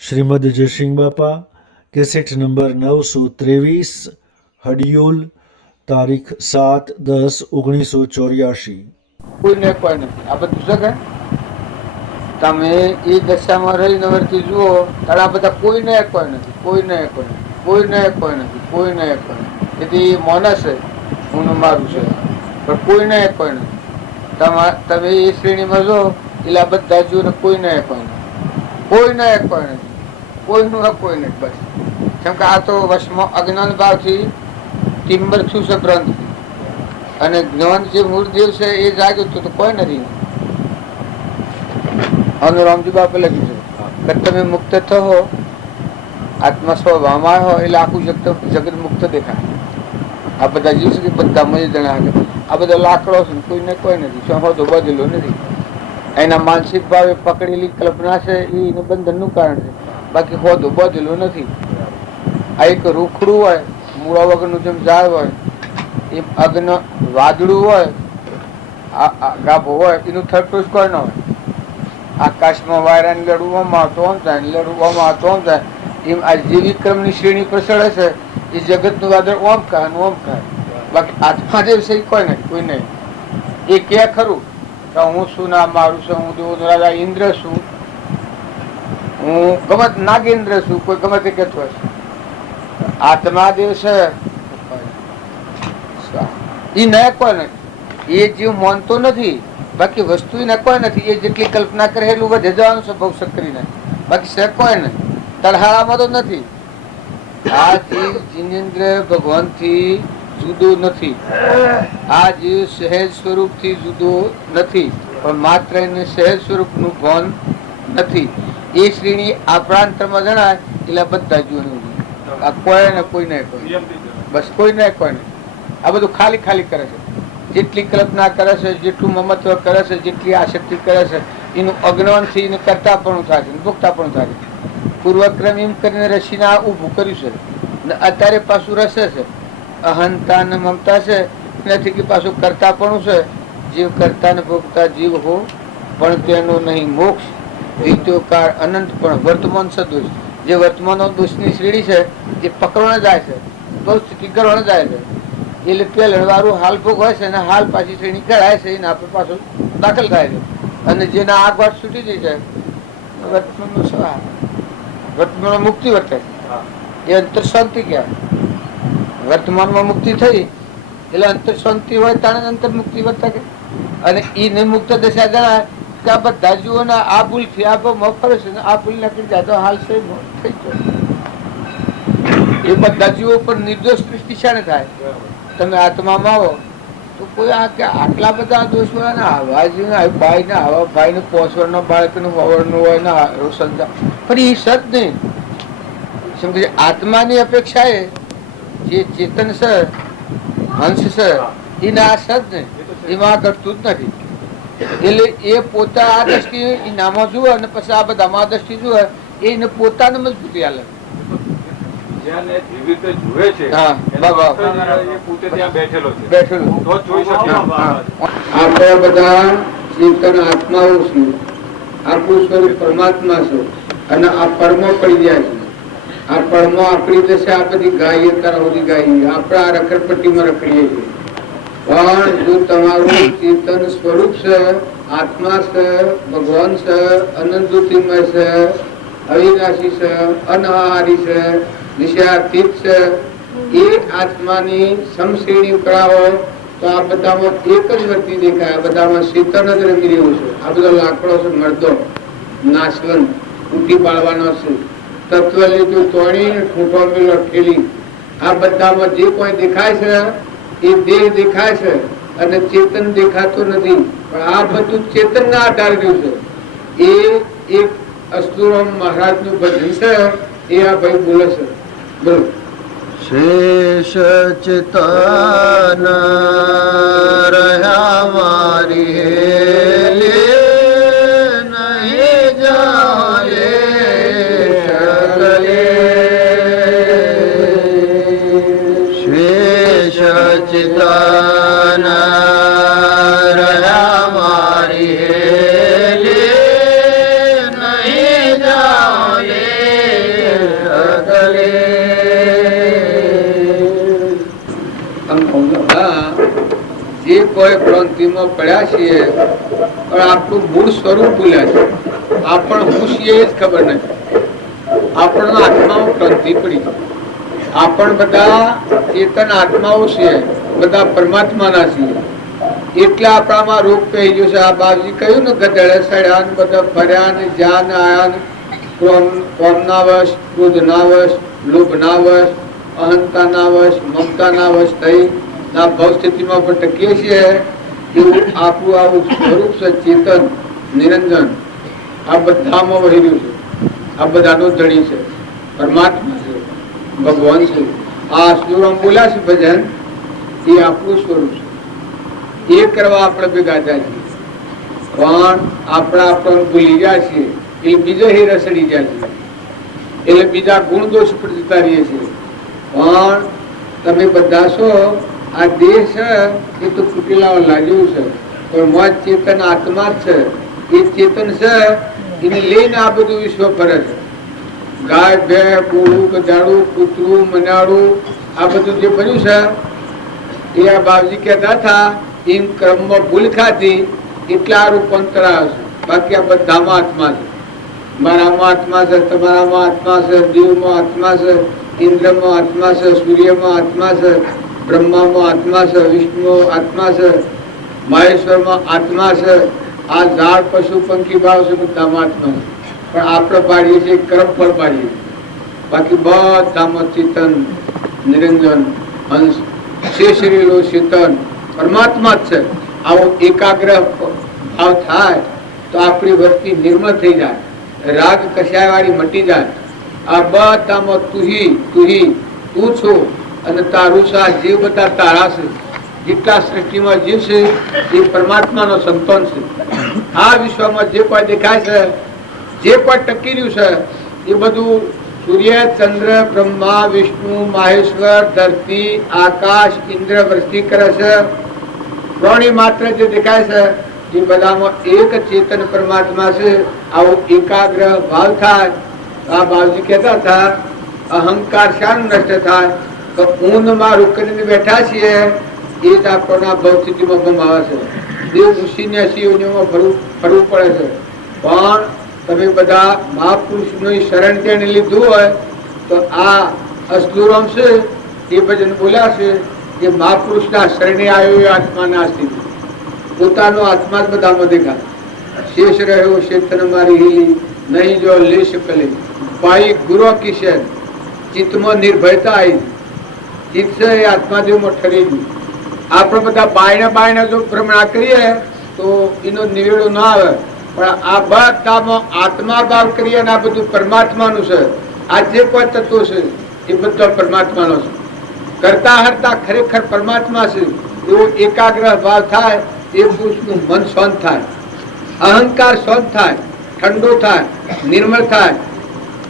શ્રીમદ જયસિંહ બાપા, cassette number 923, Hadiyol, તારીખ 7/10/1984. કોઈને કોઈ નથી. આ બધું શકે તમે એ દશામાં રહીને વરથી જુઓ ત્યારે આ બધા કોઈને કોઈ નથી, કોઈને કોઈ નથી, કોઈને કોઈ નથી, કોઈને કોઈ નથી. તેથી માનસ છે હું મારું છે, પણ કોઈને કોઈ નથી. તમે એ શ્રેણીમાં જો એટલે આ બધા જુઓ ને કોઈને કોઈ નથી, કોઈને કોઈ નથી, કોઈનું કોઈ નથી. બસ કેમ કે આ તો વશમાં અજ્ઞાન ભાવથી ટિમ્બર થયું છે ગ્રંથ, અને જ્ઞાન જે મૂળદેવ છે એ જાગ્યું તો કોઈ નથી. અને રામજી બાપે લખ્યું છે કે તમે મુક્ત થો, આત્મા સ્વભાવમાં હોય એટલે આખું જગત મુક્ત દેખાય. આ બધા જીવ છે બધા મજ જણા, આ બધા લાકડો છે, કોઈને કોઈ નથી, શું તો બદલો નથી. એના માનસિક ભાવે પકડેલી કલ્પના છે એ બંધનનું કારણ છે, બાકી હોદો બદલો નથી. આ એક રૂખડું હોય, મૂળા વગરનું જેમ ઝાડ હોય, એમ અગ્ન વાદળું હોય, ગાભો હોય, એનું થરટું જ કોઈ ન હોય. આકાશમાં વાયરાને લડવામાં આવતો આમ થાય, લડવામાં આવતો આમ થાય. એમ આ જે વિક્રમની શ્રેણી પર ચડે છે એ જગતનું વાદળ ઓમ કાય ઓમ કાય, બાકી આત્મા જે છે કોઈ નહીં, કોઈ નહીં. એ કે ખરું કે હું શું ના મારું છું, હું દેવ રાજા ઇન્દ્ર છું, હું ગમત નાગેન્દ્ર છું, કોઈ ગમે તે કહેતો હશે. આત્મા દેવ છે એ ન કોઈ નહીં. એ જીવ માનતો નથી, બાકી વસ્તુ ને કોઈ નથી. એ જેટલી કલ્પના કરે એટલું વધે જવાનું છે ભવસક કરીને, બાકી છે કોઈ નહીં. તળહાળામાં તો નથી. આ જીવ જીનેન્દ્ર ભગવાન થી જુદો નથી. આ જીવ સહેજ સ્વરૂપ થી જુદો નથી, પણ માત્ર એને સહેજ સ્વરૂપ નું ભાન નથી. એ શ્રેણી આપણા અંતરમાં જણાય એટલે બધા જીવોનું આ કોઈ ને કોઈ ને કોઈ, બસ કોઈ ને કોઈ નહીં. આ બધું ખાલી ખાલી કરે છે. જેટલી કલ્પના કરે છે, જેટલું મમત્વ કરે છે, જેટલી આસક્તિ કરે છે, એનું અજ્ઞાનથી એને કરતાપણું થાય છે, ભોગતાપણું થાય છે. પૂર્વક્રમ એમ કરીને રસીને આ ઊભું કર્યું છે, અત્યારે પાછું રસે છે. અહંતા ને મમતા છે નથી કે પાછું કરતાપણું છે. જીવ કરતા ને ભોગતા જીવ હો, પણ તેનો નહીં મોક્ષ. વિદ્યોકાર અનંત પણ વર્તમાન સદોષ. જે વર્તમાન દોષની શ્રેણી છે એ પકડવા જાય છે, બહુ સ્થિતિ કરવા જાય છે. એટલે પેલા વાળું હાલ ભોગ હોય છે ને હાલ પાછી શ્રેણી કરાય છે એને આપણે પાછું દાખલ થાય છે. અને જેના આગ વાત છૂટી જાય છે વર્તમાનનું સવાલ, વર્તમાનમાં મુક્તિ વર્તે એ અંતર શાંતિ કહેવાય. વર્તમાનમાં મુક્તિ થઈ એટલે અંતર શાંતિ હોય ત્યારે અંતર મુક્તિ વર્તે કે. અને એ મુક્ત દશા ગણાય કે આ બધા જીવોને આ ભૂલથી આ ભાવમાં ફરે છે, આ ભૂલ નાખી જાય તો હાલ છે થઈ જાય. એ બધા જીવો પર નિર્દોષ દૃષ્ટિ શાને થાય. તમે આત્મામાં આવો તો કોઈ આ કે આટલા બધા દોષ વાળા ને આવા જીવ ભાઈ ને આવા ભાઈ ને 5 વર્ષનો બાળક નું વવરનું હોય ને સમજા, પણ એ સત નહીં. સમજ આત્માની અપેક્ષા એ જે ચેતન છે, હંસ છે, એને આ સત નહીં, એમાં ઘટતું જ નથી. એટલે એ પોતા આ દ્રષ્ટિ નામાં જુએ અને પછી આ બધામાં આ દ્રષ્ટિ જુએ, એને પોતાને મજબૂતી આલે. આપણે બધા ચેતન આત્માઓ છું, આપણું સ્વરૂપ પરમાત્મા છે અને આ પરમો પડી જાય છે. આ પરમો આપણી દશા આ બધી ગાઈએ તારા સુધી ગાઈએ, આપણે આ રખડપટ્ટીમાં રખડીએ છીએ. પણ જો તમારું ચેતન સ્વરૂપ છે, આત્મા છે, ભગવાન છે, અનંત જ્યોતિમય છે, અવિનાશી છે, અનહારી છે, નિશ્ચયાતીત છે, એ આત્માની સમશ્રેણી કરાવો તો આ બધામાં એક જ વ્યક્તિ દેખાય. આ બધામાં ચેતન જ રમી રહ્યું છે. આ બધો લાકડો છે, મળદો નાશવંત તૂટી પાડવાનો છે, તત્વ લીધું તોડી ઠૂંઠો લખેલી. આ બધામાં જે કોઈ દેખાય છે એ દેહ દેખાય છે અને ચેતન દેખાતું નથી. પણ આ બધું ચેતન ના આધારે રહ્યું છે. એ એક અસ્તુરામ મહારાજ નું ભજન છે, એ આ ભાઈ બોલે છે. બોલો. શેષ ચેતન રહ્યા મારી હેલે નહીં જાય સગલે. શેષ ચેતન રહ્યા મારી હેલે નહીં જાય કોઈ ભ્રાંતિમાં પડ્યા છીએ, પણ આપણું મૂળ સ્વરૂપ ભૂલ્યા છે. આપણ હું છીએ એ જ ખબર નથી. આપણને આત્મામાં ભ્રાંતિ પડી. આપણ બધા ચેતન આત્માઓ છીએ, બધા પરમાત્માના છીએ. એટલે આપણામાં રોગ થઈ ગયો છે. આ બાપજી કહ્યું ને, ગધેડે સડ્યા ને બધા ફર્યા ને જ્યાં ને આયા ને, કોમના વશ, ક્રોધના વશ, લોભના વશ, અહંતાના વશ, મમતાના વશ થઈ આ ભાવ સ્થિતિમાં ભટકીએ છીએ. એવું આપણું આવું સ્વરૂપ છે, ચેતન નિરંજન. આ બધામાં વહી રહ્યું છે. આ બધાનો ધણી છે, પરમાત્મા છે, ભગવાન છે. આ સ્વરૂપ બોલ્યા છે ભજન, એ આપણું સ્વરૂપ છે. એ કરવા આપણે ભેગા થાય છે. પણ આપણે ભૂલી ગયા છીએ, એ બીજા હે રસડી ગયા છે. એટલે બીજા ગુણ દોષ પર જતા રહીએ છીએ. પણ તમે બધા છો, આ દેહ છે એ તો તૂટેલા લાગ્યું છે, પણ મોજ ચેતન આત્મા જ છે. એ ચેતન છે, એને લઈને આ બધું વિશ્વ ફરે છે. ગાય, ભે, ગોળું, ગધાડું, કૂતરું, મનાડું, આ બધું જે બન્યું છે એ આ બાપજી કહેતા હતા, એમ ક્રમમાં ભૂલ ખાધી એટલા રૂપાંતર આવે છે. બાકી આ બધામાં આત્મા છે. મારામાં આત્મા છે, તમારામાં આત્મા છે, દેવમાં આત્મા છે, ઇન્દ્રમાં આત્મા છે, સૂર્યમાં આત્મા છે, બ્રહ્મામાં આત્મા છે, વિષ્ણુમાં આત્મા છે, મહેશ્વરમાં આત્મા છે. આ ઝાડ, પશુ, પંખી, ભાવ છે, બધામાં આત્મા છે. પણ આપણે પાડીએ છીએ કર્મ પર પાડીએ. બાકી બધામાં ચેતન નિરંજન અંશ શેષરેલો ચેતન પરમાત્મા જ છે. આવો એકાગ્ર ભાવ થાય તો આપણી વૃત્તિ નિર્મળ થઈ જાય, રાગ કશાય વાળી મટી જાય. આ બધામાં તું છો અને તારું સા જે બધા તારા છે. જેટલા સૃષ્ટિમાં જીવ છે એ પરમાત્માનો સંતાન છે. આ વિશ્વમાં જે કોઈ દેખાય છે, જે કોઈ ટકી રહ્યું છે, એ બધું સૂર્ય, ચંદ્ર, બ્રહ્મા, વિષ્ણુ, મહેશ્વર, ધરતી, આકાશ, ઇન્દ્ર વૃષ્ટિ કરે છે. પ્રાણી માત્ર જે દેખાય છે એ બધામાં એક ચેતન પરમાત્મા છે. આવો એકાગ્ર ભાવ થાય. આ બાપજી કહેતા હતા, અહંકાર શાનું નષ્ટ થાય તો ઊંઘમાં રૂકીને બેઠા છીએ એ જ આપણના ભવસ્થિતિમાં ગમાવે છે. દેવ ઋષિને શિવમાં ફરવું પડે છે. પણ તમે બધા મહાપુરુષની શરણ તેને લીધું હોય તો આ અસ્તુરામ છે એ ભજન બોલ્યા છે કે મહાપુરુષના શરણે આવ્યો એ આત્માના સ્થિતિ. પોતાનો આત્મા જ બધામાં દેખાય. શેષ રહ્યો શેતન મારી હિલી, નહીં જો લેશ કલે પાઈ ગુરો કિશન. ચિત્તમાં નિર્ભયતા આવી. ચિત્ત છે એ આત્માદેવમાં ઠરી ગયું. આપણે બધા બાયણે જો ભ્રમણા કરીએ તો એનો નિવેડો ના આવે. પણ આ બધામાં આત્મા ભાવ કરીએ અને આ બધું પરમાત્માનું છે. આ જે કોઈ તત્વો છે એ બધો પરમાત્માનો છે. કરતા હરતા ખરેખર પરમાત્મા છે. એવો એકાગ્ર ભાવ થાય એ પુરુષનું મન શાંત થાય, અહંકાર શાંત થાય, ઠંડો થાય, નિર્મળ થાય.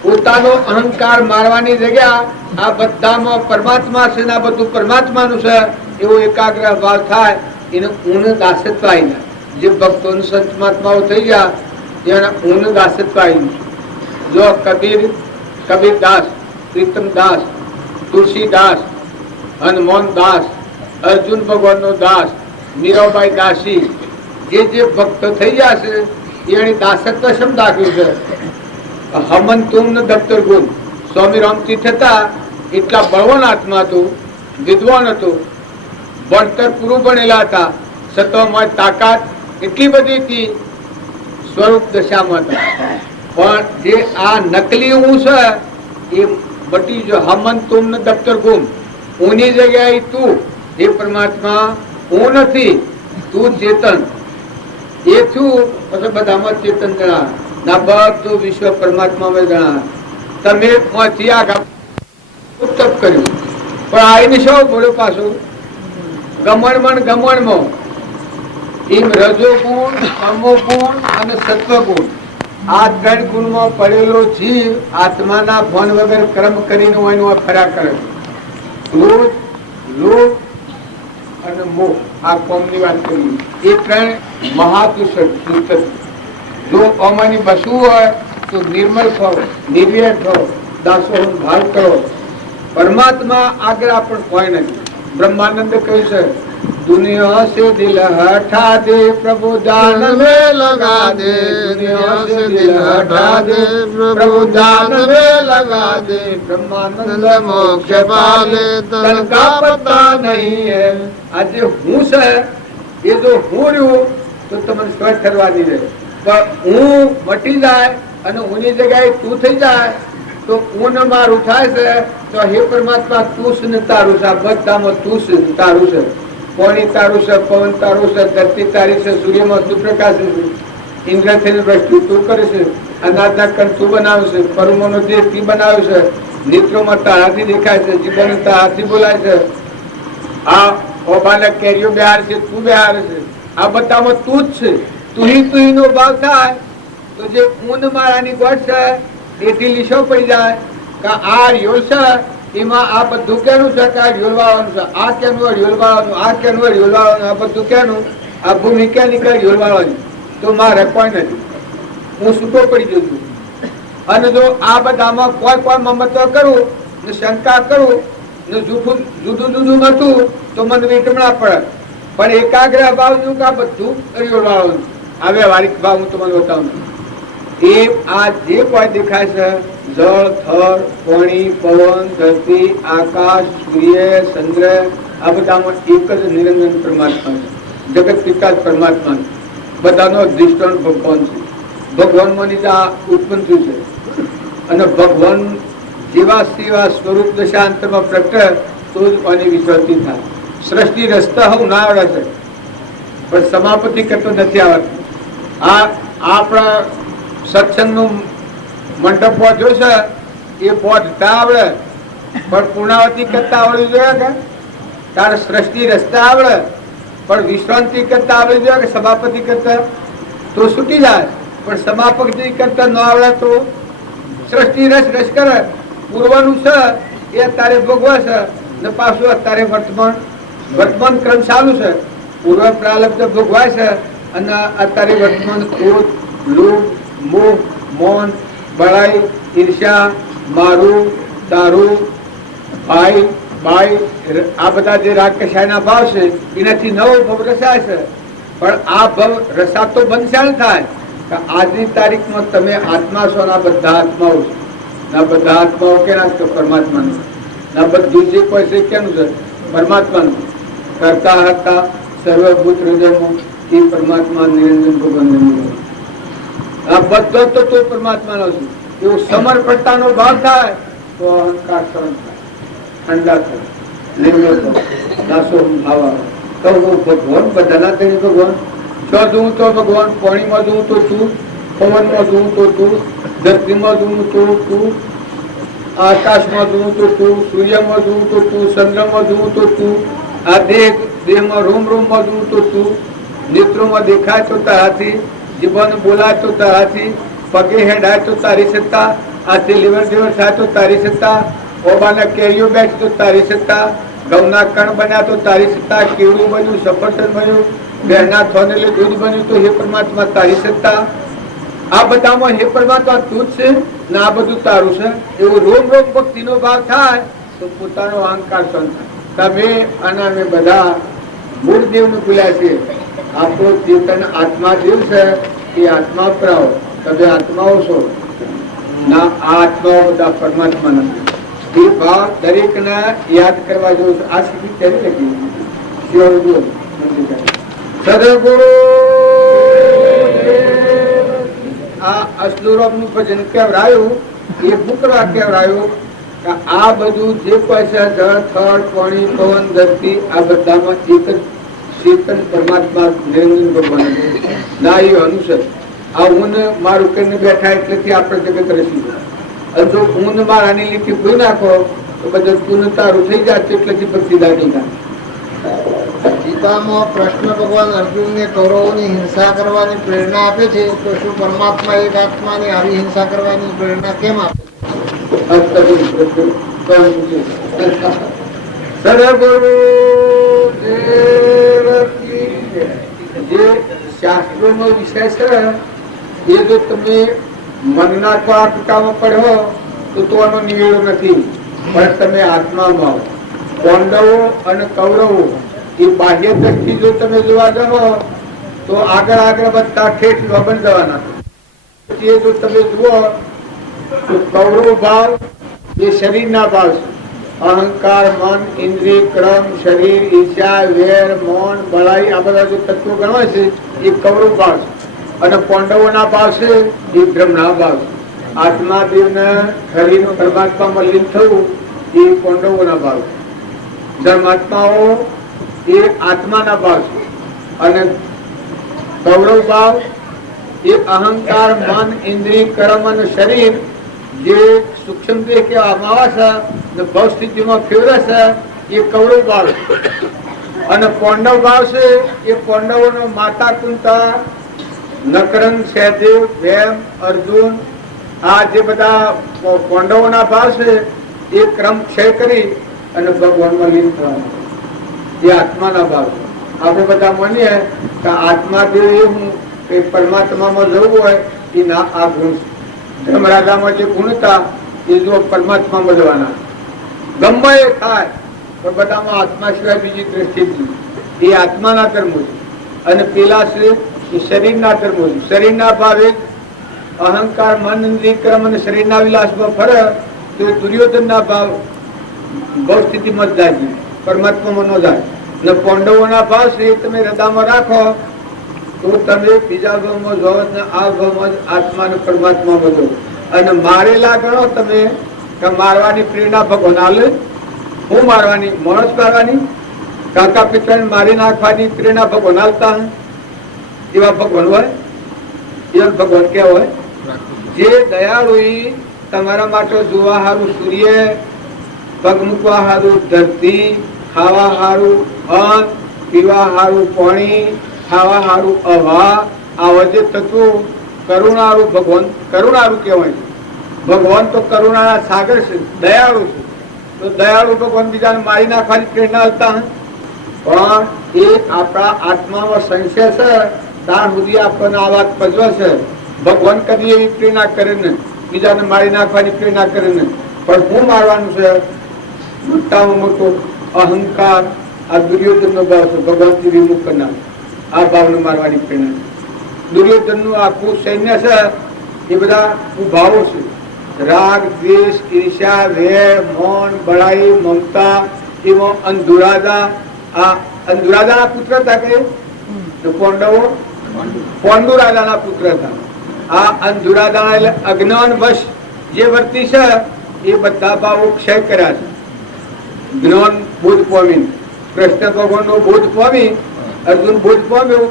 પોતાનો અહંકાર મારવાની જગ્યા આ બધામાં પરમાત્મા છે ને આ બધું પરમાત્માનું છે એવો એકાગ્ર ભાવ થાય. એને ઊંઘ દાસત્વ આવી જાય. જે ભક્તો સંત મહાત્માઓ થઈ ગયા એને ઊંઘ દાસત્વ આવી. જો કબીરદાસ, પ્રીતમદાસ, તુલસીદાસ, હનુમાન દાસ, અર્જુન ભગવાનનો દાસ, મીરાબાઈ દાસી, જે ભક્ત થઈ ગયા છે એને દાસત્વ શમ દાખ્યું છે. હમન તુમ દફતર ગુણ સ્વામી રામતીર્થ હતા. એટલા બળવાન આત્મા હતો, વિદ્વાન હતો, ભણતર પૂરું ભણેલા હતા, છતાં તાકાત એટલી બધી હતી, સ્વરૂપ દશામાં હતા. પણ જે આ નકલી હું છે એ બટી જો હમન તુમ દફતર ગુમ. ઊની જગ્યાએ તું એ પરમાત્મા હું નથી, તું ચેતન. એ થયું પછી બધામાં ચેતન ગણા ના બધું વિશ્વ પરમાત્મામાં ગણા. તમે ત્યાંથી આગળ તપ કર્યું પણ આઈને શું બોલ્યો પાછું ગમણમાં એમ રજો ગુણ, તમો ગુણ અને સત્વ ગુણ આ ત્રણ ગુણમાં પડેલો જીવ આત્માના ભણ વગર કર્મ કરીને એનું ફર્યા કરે. ક્રોધ, લોભ અને મોહ આ કોમની વાત કરી. એ ત્રણ મહાદુષણ. જો અમાની બસવું હોય તો નિર્મળ થો, નિર્વ્યય થો, દાસો ભાવ કરો. પરમાત્મા આગળ પણ કોઈ નથી. બ્રહ્માનંદ કહ્યું છે दुनिया से दिल हटा दे प्रभु दान में लगा दे, दुनिया से दिल हटा दे प्रभु दान में लगा दे, ब्रह्मानंद मोक्ष पाले तन का पता नहीं है। आज हूँ से ये जो हूँ रह्યું તો તમને સ્પષ્ટ કરવા દે, પણ હું મટી જાય અને ઉની જગ્યાએ તું થઈ જાય તો હું ને મારું થાય છે, તો હે પરમાત્મા તું છે ને તારું છે, આ બધામાં તું છે તારું છે, પાણી તારું છે, પવન તારું છે, ધરતી તારી છે, સૂર્યમાં તું પ્રકાશ છે, ઇન્દ્રથી વસ્તુ તું કરે છે, અનાજના કણ તું બનાવે છે, પરુમોનો દેહ તી બનાવ્યો છે, નેત્રોમાં તારાથી દેખાય છે, જીવન તારાથી બોલાય છે, આ ઓબાના કેરીઓ બિહાર છે, તું બિહાર છે, આ બધામાં તું જ છે, તુહીનો ભાવ થાય તો જે ઊન મારાની ગોઠ છે એથી લીસો પડી જાય કે આ રિયોલ છે, એમાં આ બધું કેનું છે કે આ રિયોલ વાળવાનું છે, આ કેનું રિયોલ વાળવાનું, આ કેનું રિયોલ વાળવાનું, આ બધું કેનું, આ ભૂમિ ક્યાંની કઈ રિયોલ વાળવાની, તો મારે કોઈ નથી, હું છૂટો પડી જઉં છું। અને જો આ બધામાં કોઈ મમત્વ કરું ને શંકા કરું ને જુદું જુદું નતું તો મને વિટમણા પડે, પણ એકાગ્ર ભાવ નું કે આ બધું રિયોલ વાળવાનું, આ વ્યવહારિક ભાવ હું તમને બતાવું। એ આ જે કોઈ દેખાય છે જળ, થર, પાણી, પવન, ધરતી, આકાશ, સૂર્ય, ચંદ્ર, આ બધામાં એક જ નિરંજન પરમાત્મા છે, જગત પિતા પરમાત્મા છે, બધાનો દૃષ્ટાંત ભગવાન છે, ભગવાન માંથી આ ઉત્પન્ન થયું છે, અને ભગવાન જેવા સેવા સ્વરૂપ દશાંતરમાં પ્રગટે તો જ આની વિસર્જિત થાય। સૃષ્ટિ રસ્તા હું ના આવડે છે પણ સમાપતિ કરતો નથી આવડતું। આ આપણા સત્સંગનું મંડપ પહોંચ્યો છે એ પહોંચતા આવડે પણ પૂર્ણાવતી કરતા આવડવી જોઈએ કે તારે સૃષ્ટિ રસ્તા આવડે પણ વિશ્રાંતિ કરતા આવડવી જોઈએ કે સમાપતિ કરતા તો છૂટી જાય, પણ સમાપતિ કરતા ન આવડે તો સૃષ્ટિ રસ રસ કરે, પૂર્વનું છે એ અત્યારે ભોગવે છે ને પાછું અત્યારે વર્તમાન ક્રમ ચાલુ છે, પૂર્વ પ્રારબ્ધ ભોગવાય છે અને અત્યારે વર્તમાન ક્રોધ, લોભ, મોહ, મૌન, બળાઈ, ઈર્ષ્યા, મારું, તારું, ભાઈ, બાઈ, આ બધા જે રાગકશાયના ભાવ છે એનાથી નવો ભવ રસાય છે, પણ આ ભવ રસાતો બંધ ચાલ થાય કે આજની તારીખમાં તમે આત્મા છો ને આ બધા આત્માઓ છે, ના બધા આત્માઓ કેના તો પરમાત્માનું, ના બધું જે કોઈ છે કેનું છે પરમાત્માનું, કરતા હતા સર્વભૂત હૃદયમાં એ પરમાત્મા નિરંજન ભગવાન, આ બધો તો તું પરમાત્માનો છે, એવું સમર્પણતાનો ભાવ થાય તો અહંકાર સહન થાય, ઠંડા થાય, નિર્મળ થાય, નાશો ભાવ આવે તો હું ભગવાન બધાના તેની ભગવાન, જો જોઉં તો ભગવાન, પાણીમાં જોઉં તો તું, પવનમાં જોઉં તો તું, ધરતીમાં જોઉં તો તું, આકાશમાં જોઉં તો તું, સૂર્યમાં જોઉં તો તું, ચંદ્રમાં જોઉં તો તું, આ દેહમાં રોમમાં જોઉં તો તું, નેત્રોમાં દેખાય તો તારાથી, જીવન બોલાય તો તારાથી, પગે હેડાય તો તારી સત્તા, હાથે લીવર દેવર થાય તો તારી સત્તા, ઓબાના કેરીઓ બેઠ તો તારી સત્તા, ઘઉંના કણ બન્યા તો તારી સત્તા, કેળું બન્યું, સફરજન બન્યું, બહેના થોનેલું દૂધ બન્યું તો હે પરમાત્મા તારી સત્તા। આ બધામાં હે પરમાત્મા તું જ છે ને આ બધું તારું છે, એવું રોમ ભક્તિનો ભાવ થાય તો પોતાનો અહંકાર સંત તમે અને અમે બધા મૂળ દેવને ભૂલ્યા છીએ। આપણો ચેતન આત્મા દેવ છે એ આત્મા પર આવો, તમે આત્માઓ છો ના, આ આત્માઓ બધા પરમાત્મા નથી, એ ભાવ દરેકને યાદ કરવા જેવું છે। આ સ્થિતિ ત્યારે લખી સદગુરુ આ અશ્લુરમનું ભજન કેવરાયું, એ બુકરા કેવરાયું કે આ બધું જે કોઈ છે જળ, થળ, પાણી, પવન, ધરતી આ બધામાં એક જ ચેતન પરમાત્મા નિરંજન ભગવાન ના એ અનુસર। આ ઊન મારું કરીને બેઠા એટલેથી આપણે જગત રસી જાય, જો ઊન મારાની લીટી ભૂઈ નાખો તો બધું તું તારું થઈ જાય એટલેથી ભક્તિ દાટી થાય। ગીતામાં કૃષ્ણ ભગવાન અર્જુનને કૌરવોની હિંસા કરવાની પ્રેરણા આપે છે, તો શું પરમાત્મા એક આત્માની આવી હિંસા કરવાની પ્રેરણા કેમ આપે છે? સદગુરુ જે શાસ્ત્રોનો વિષય છે એ જો તમે મનના ટીકામાં પડ્યો તો આનો નિવેડો નથી, પણ તમે આત્મામાં આવો। પાંડવો અને કૌરવો એ બાહ્ય દ્રષ્ટિ જો તમે જોવા જાઓ તો આગળ આગળ બધા ઠેઠ બંધ જવાના. એ જો તમે જુઓ તો કૌરવ ભાવ એ શરીરના ભાવ છે. અહંકાર, મન, ઇન્દ્રિય, ક્રમ, શરીર, ઈચ્છા, વેર, મૌન, બળાઈ, આ બધા જે તત્વો ગણવાય છે એ કૌરવ ભાવ છે. અને પાંડવોના ભાવ છે એ બ્રહ્મના ભાવ છે. આત્મા દેવને હરિનું પરમાત્મામાં લીન થવું એ પાંડવોના ભાવ છે. ધર્માત્માઓ એ આત્માના ભાવ છે. અને કૌરવ ભાવ એ અહંકાર, મન, ઇન્દ્રિય, કર્મ અને શરીર જે સૂક્ષ્મ દેહ કહેવામાં આવે છે ને ભવ સ્થિતિમાં ફેરવે છે એ કૌરવ ભાવ છે. અને પાંડવ ભાવ છે એ પાંડવોનો માતા કુંતા, નકરંગ, સહદેવ, ભેમ, અર્જુન, આ જે બધા પાંડવોના ભાવ છે એ ક્રમ ક્ષય કરી અને ભગવાનમાં લીન થવાના એ આત્માના ભાવ છે. આપણે બધા માનીએ કે આત્મા દેવ એવું કે પરમાત્મામાં જવું હોય એ ના આ ગુણ છે. ધર્મરાજામાં જે ગુણ હતા એ જો પરમાત્મામાં જવાના ગમે એ થાય પણ બધામાં આત્મા સિવાય બીજી દ્રષ્ટિ એ આત્માના ધર્મો છે. અને પેલા છે એ શરીરના ધર્મો છે. શરીરના ભાવે અહંકાર, મન, ઇન્દ્રિય, ક્રમ અને શરીરના વિલાસમાં ફરે તો દુર્યોધનના ભાવ ભાવ સ્થિતિમાં જ જાય, પરમાત્મામાં ન જાય. અને પાંડવોના ભાવ છે એ તમે હૃદયમાં રાખો તો તમે બીજા ભાવમાં જાઓ ને આ ભાવમાં આત્મા અને પરમાત્મા બધો. અને મારેલા ગણો તમે કે મારવાની પ્રેરણા ભગવાન આલે. હું મારવાની? માણસ મારવાની? કાકા પિતાને મારી નાખવાની પ્રેરણા ભગવાન આલતા એવા ભગવાન હોય? એવા ભગવાન કેવા હોય? જે દયાળુ તમારા માટે જોવા હારું સૂર્ય, પગ મૂકવા હારું ધરતી, ખાવા હારું અન્ન, પીવા હારું પાણી, ખાવા હારું હવા, આ જે તત્વો કરુણારું ભગવાન કરુણારું કહેવાય છે. ભગવાન તો કરુણાના સાગર છે, દયાળુ છે. તો દયાળુ ભગવાન બીજાને મારી નાખવાની પ્રેરણા હતા પણ એ આપણા આત્મામાં સંશય છે ત્યાં સુધી આપણને આ વાત પજવે છે. ભગવાન કદી એવી પ્રેરણા કરે ને બીજાને મારી નાખવાની પ્રેરણા કરે ને. પણ હું મારવાનું છે મોટામાં મોટો અહંકાર, આ દુર્યોધન નો ભાવ છે. ભગવાનથી વિમુખ કરનાર આ ભાવને મારવાની પ્રેરણા. દુર્યોધન નું આખું સૈન્ય છે એ બધા ભાવો છે. રાગ, દ્વેષ, ઈર્ષ્યા, વેર, મૌન, બળાઈ, મમતા, એમાં અંધુરાદા. આ અંધુરાદાના પુત્ર હતા કે પાંડવો પાંડુ રાજાના પુત્ર હતા. આ અંધુરાદાના એટલે અજ્ઞાન વશ જે વર્તી છે એ બધા ભાવો ક્ષય કર્યા છે. જ્ઞાન બોધ પામી, કૃષ્ણ ભગવાન નો બોધ પામી, અર્જુન બોધ પામ્યો.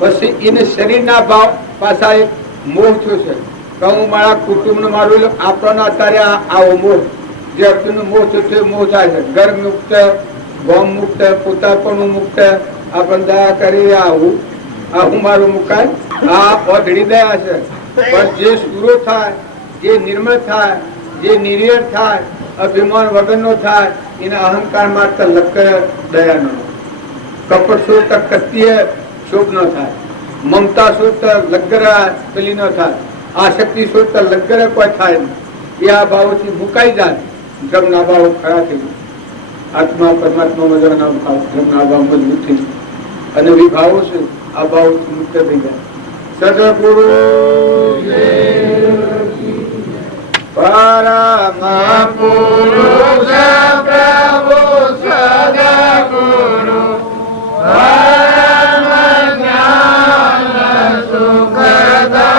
પછી એને શરીરના ભાવ પાછા એક મોહ થયો છે કે હું મારા કુટુંબ ને મારું. આપણને અત્યારે આવો મોહ જે અર્જુન નો મોહ થયો મોહ થાય છે. ઘર મુક્ત, ગોમ મુક્ત, પોતાપણું મુક્ત, આપણને દયા કરી આવું આ હું મારું મુકાય આ ઓઢડી દયા છે. પણ જે સુરો થાય, જે નિર્મળ થાય, જે નિર્યર થાય, અભિમાન વગરનો થાય એને અહંકાર માત્ર લક્કર દયા ન. કપટ સુરત કત્ય શોભ ન થાય. મમતા સુરત લગ્ગર પેલી ન થાય. આસક્તિ સુરત લગ્ગર કોઈ થાય નહીં. એ આ ભાવોથી મુકાઈ જાય. ધર્મના ભાવો ખરા થઈ જાય. આત્મા પરમાત્મા મજાના ભાવ, ધર્મના ભાવ મજબૂત થઈ જાય અને વિભાવો છે આ ભાવથી મુક્ત થઈ જાય. સદગુરુ પરમ પુરુષ પ્રભુ સદગુરુ પરમ જ્ઞાન સુખદાતા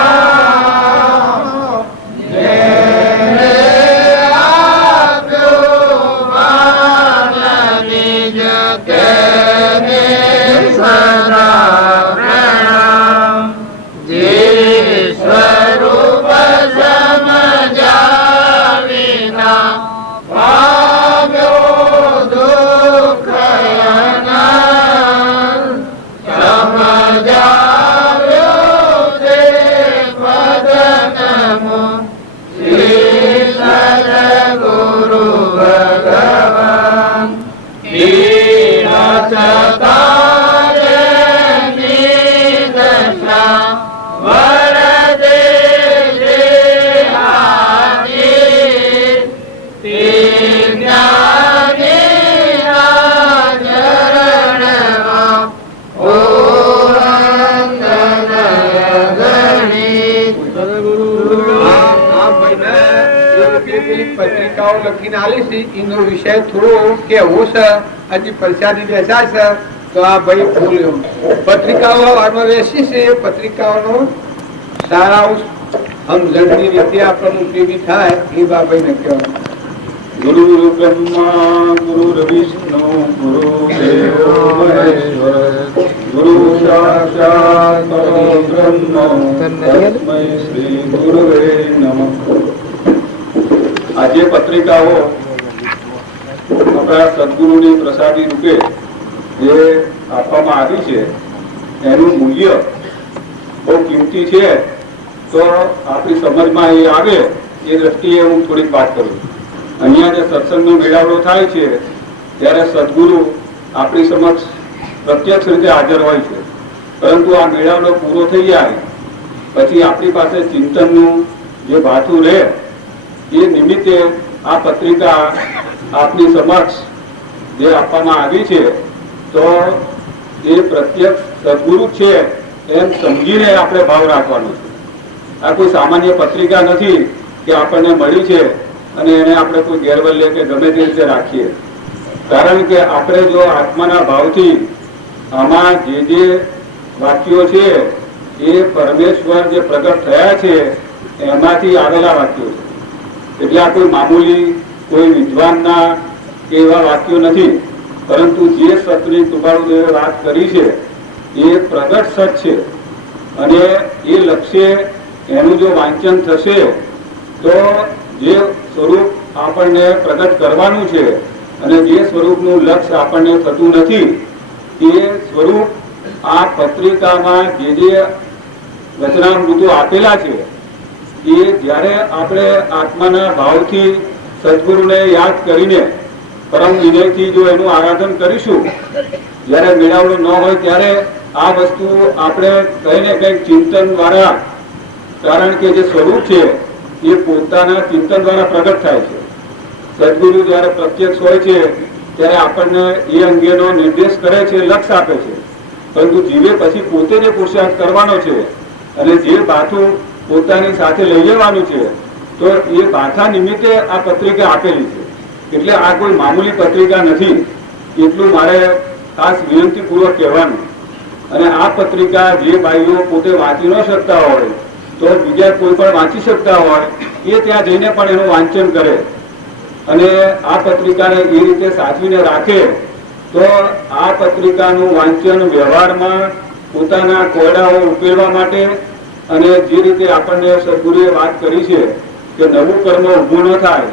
જેને આપ્યું માન નિજ તેને સદા પ્રણામ. જે સ્વરૂપ સમજ્યા વિના પેલી પત્રિકાઓ લખીને આલી છે એનો વિષય થોડો કેવો છે, હજી પ્રસાદી બેસા છે તો આ ભાઈ બોલ્યો પત્રિકાઓ હાલમાં બેસી છે, પત્રિકાઓનો સારા સમજણની રીતે આપણને ઉપયોગી થાય એ બાબાને કહેવાનું. ગુરુ બ્રહ્મા ગુરુ વિષ્ણુ ગુરુ દેવો મહેશ્વર ગુરુ સાક્ષાત પરબ્રહ્મ તસ્મૈ શ્રી ગુરુવે નમઃ. આજે પત્રિકાઓ આપણા સદગુરુની પ્રસાદી રૂપે જે આપવામાં આવી છે એનું મૂલ્ય બહુ કિંમતી છે, તો આપણી સમજમાં એ આવે એ દ્રષ્ટિએ હું થોડીક વાત કરું. અહીંયા જે સત્સંગનો મેળાવડો થાય છે ત્યારે સદગુરુ આપણી સમક્ષ પ્રત્યક્ષ રીતે હાજર હોય છે, પરંતુ આ મેળાવડો પૂરો થઈ જાય પછી આપણી પાસે ચિંતનનું જે ભાથું રહે એ નિમિત્તે આ પત્રિકા આપની સમક્ષ જે આપવામાં આવી છે તો એ પ્રત્યક્ષ સદગુરુ છે એમ સમજીને આપણે ભાવ રાખવાનો છે. આ કોઈ સામાન્ય પત્રિકા નથી કે આપણને મળી છે અને એને આપણે કોઈ ગેરવલ્લે કે ગમે તે રીતે રાખીએ, કારણ કે આપણે જો આત્માના ભાવથી આમાં જે વાક્યો છે એ પરમેશ્વર જે પ્રગટ થયા છે એમાંથી આવેલા વાક્યો છે. એટલે આ કોઈ મામૂલી કોઈ વિદ્વાનના કે એવા વાક્યો નથી, પરંતુ જે સતની કૃપાળુદેવે વાત કરી છે એ પ્રગટ સત છે અને એ લક્ષ્ય એનું જો વાંચન થશે તો જે સ્વરૂપ આપણને પ્રગટ કરવાનું છે અને જે સ્વરૂપનું લક્ષ્ય આપણને થતું નથી એ સ્વરૂપ આ પત્રિકામાં જે વચનામૃતો આપેલા છે એ જ્યારે આપણે આત્માના ભાવથી સદગુરુને યાદ કરીને પરમ વિનયથી જો એનું આરાધન કરીશું, જ્યારે મેળાવડો ન હોય ત્યારે આ વસ્તુ આપણે કંઈ ને કંઈક ચિંતન દ્વારા, કારણ કે જે સ્વરૂપ છે એ પોતાના ચિંતન દ્વારા પ્રગટ થાય છે. સદગુરુ જ્યારે પ્રત્યક્ષ હોય છે ત્યારે આપણને એ અંગેનો નિર્દેશ કરે છે, લક્ષ્ય આપે છે, પરંતુ જીવે પછી પોતે જે પુરુષાર્થ કરવાનો છે અને જે બાથું પોતાની સાથે લઈ જવાનું છે તો એ બાથા નિમિત્તે આ પત્રિકા આપેલી છે. એટલે આ કોઈ મામૂલી પત્રિકા નથી, એટલું મારે ખાસ વિનંતીપૂર્વક કહેવાનું. અને આ પત્રિકા જે ભાઈઓ પોતે વાંચી ન શકતા હોય તો બીજા કોઈ પણ વાંચી શકતા હોય એ ત્યાં જઈને પણ એનું વાંચન કરે અને આ પત્રિકાને એ રીતે સાચવીને રાખે તો આ પત્રિકાનું વાંચન વ્યવહારમાં પોતાના કોયડાઓ ઉકેલવા માટે અને જે રીતે આપણને સદગુરુએ વાત કરી છે કે નવું કર્મ ઊભું ન થાય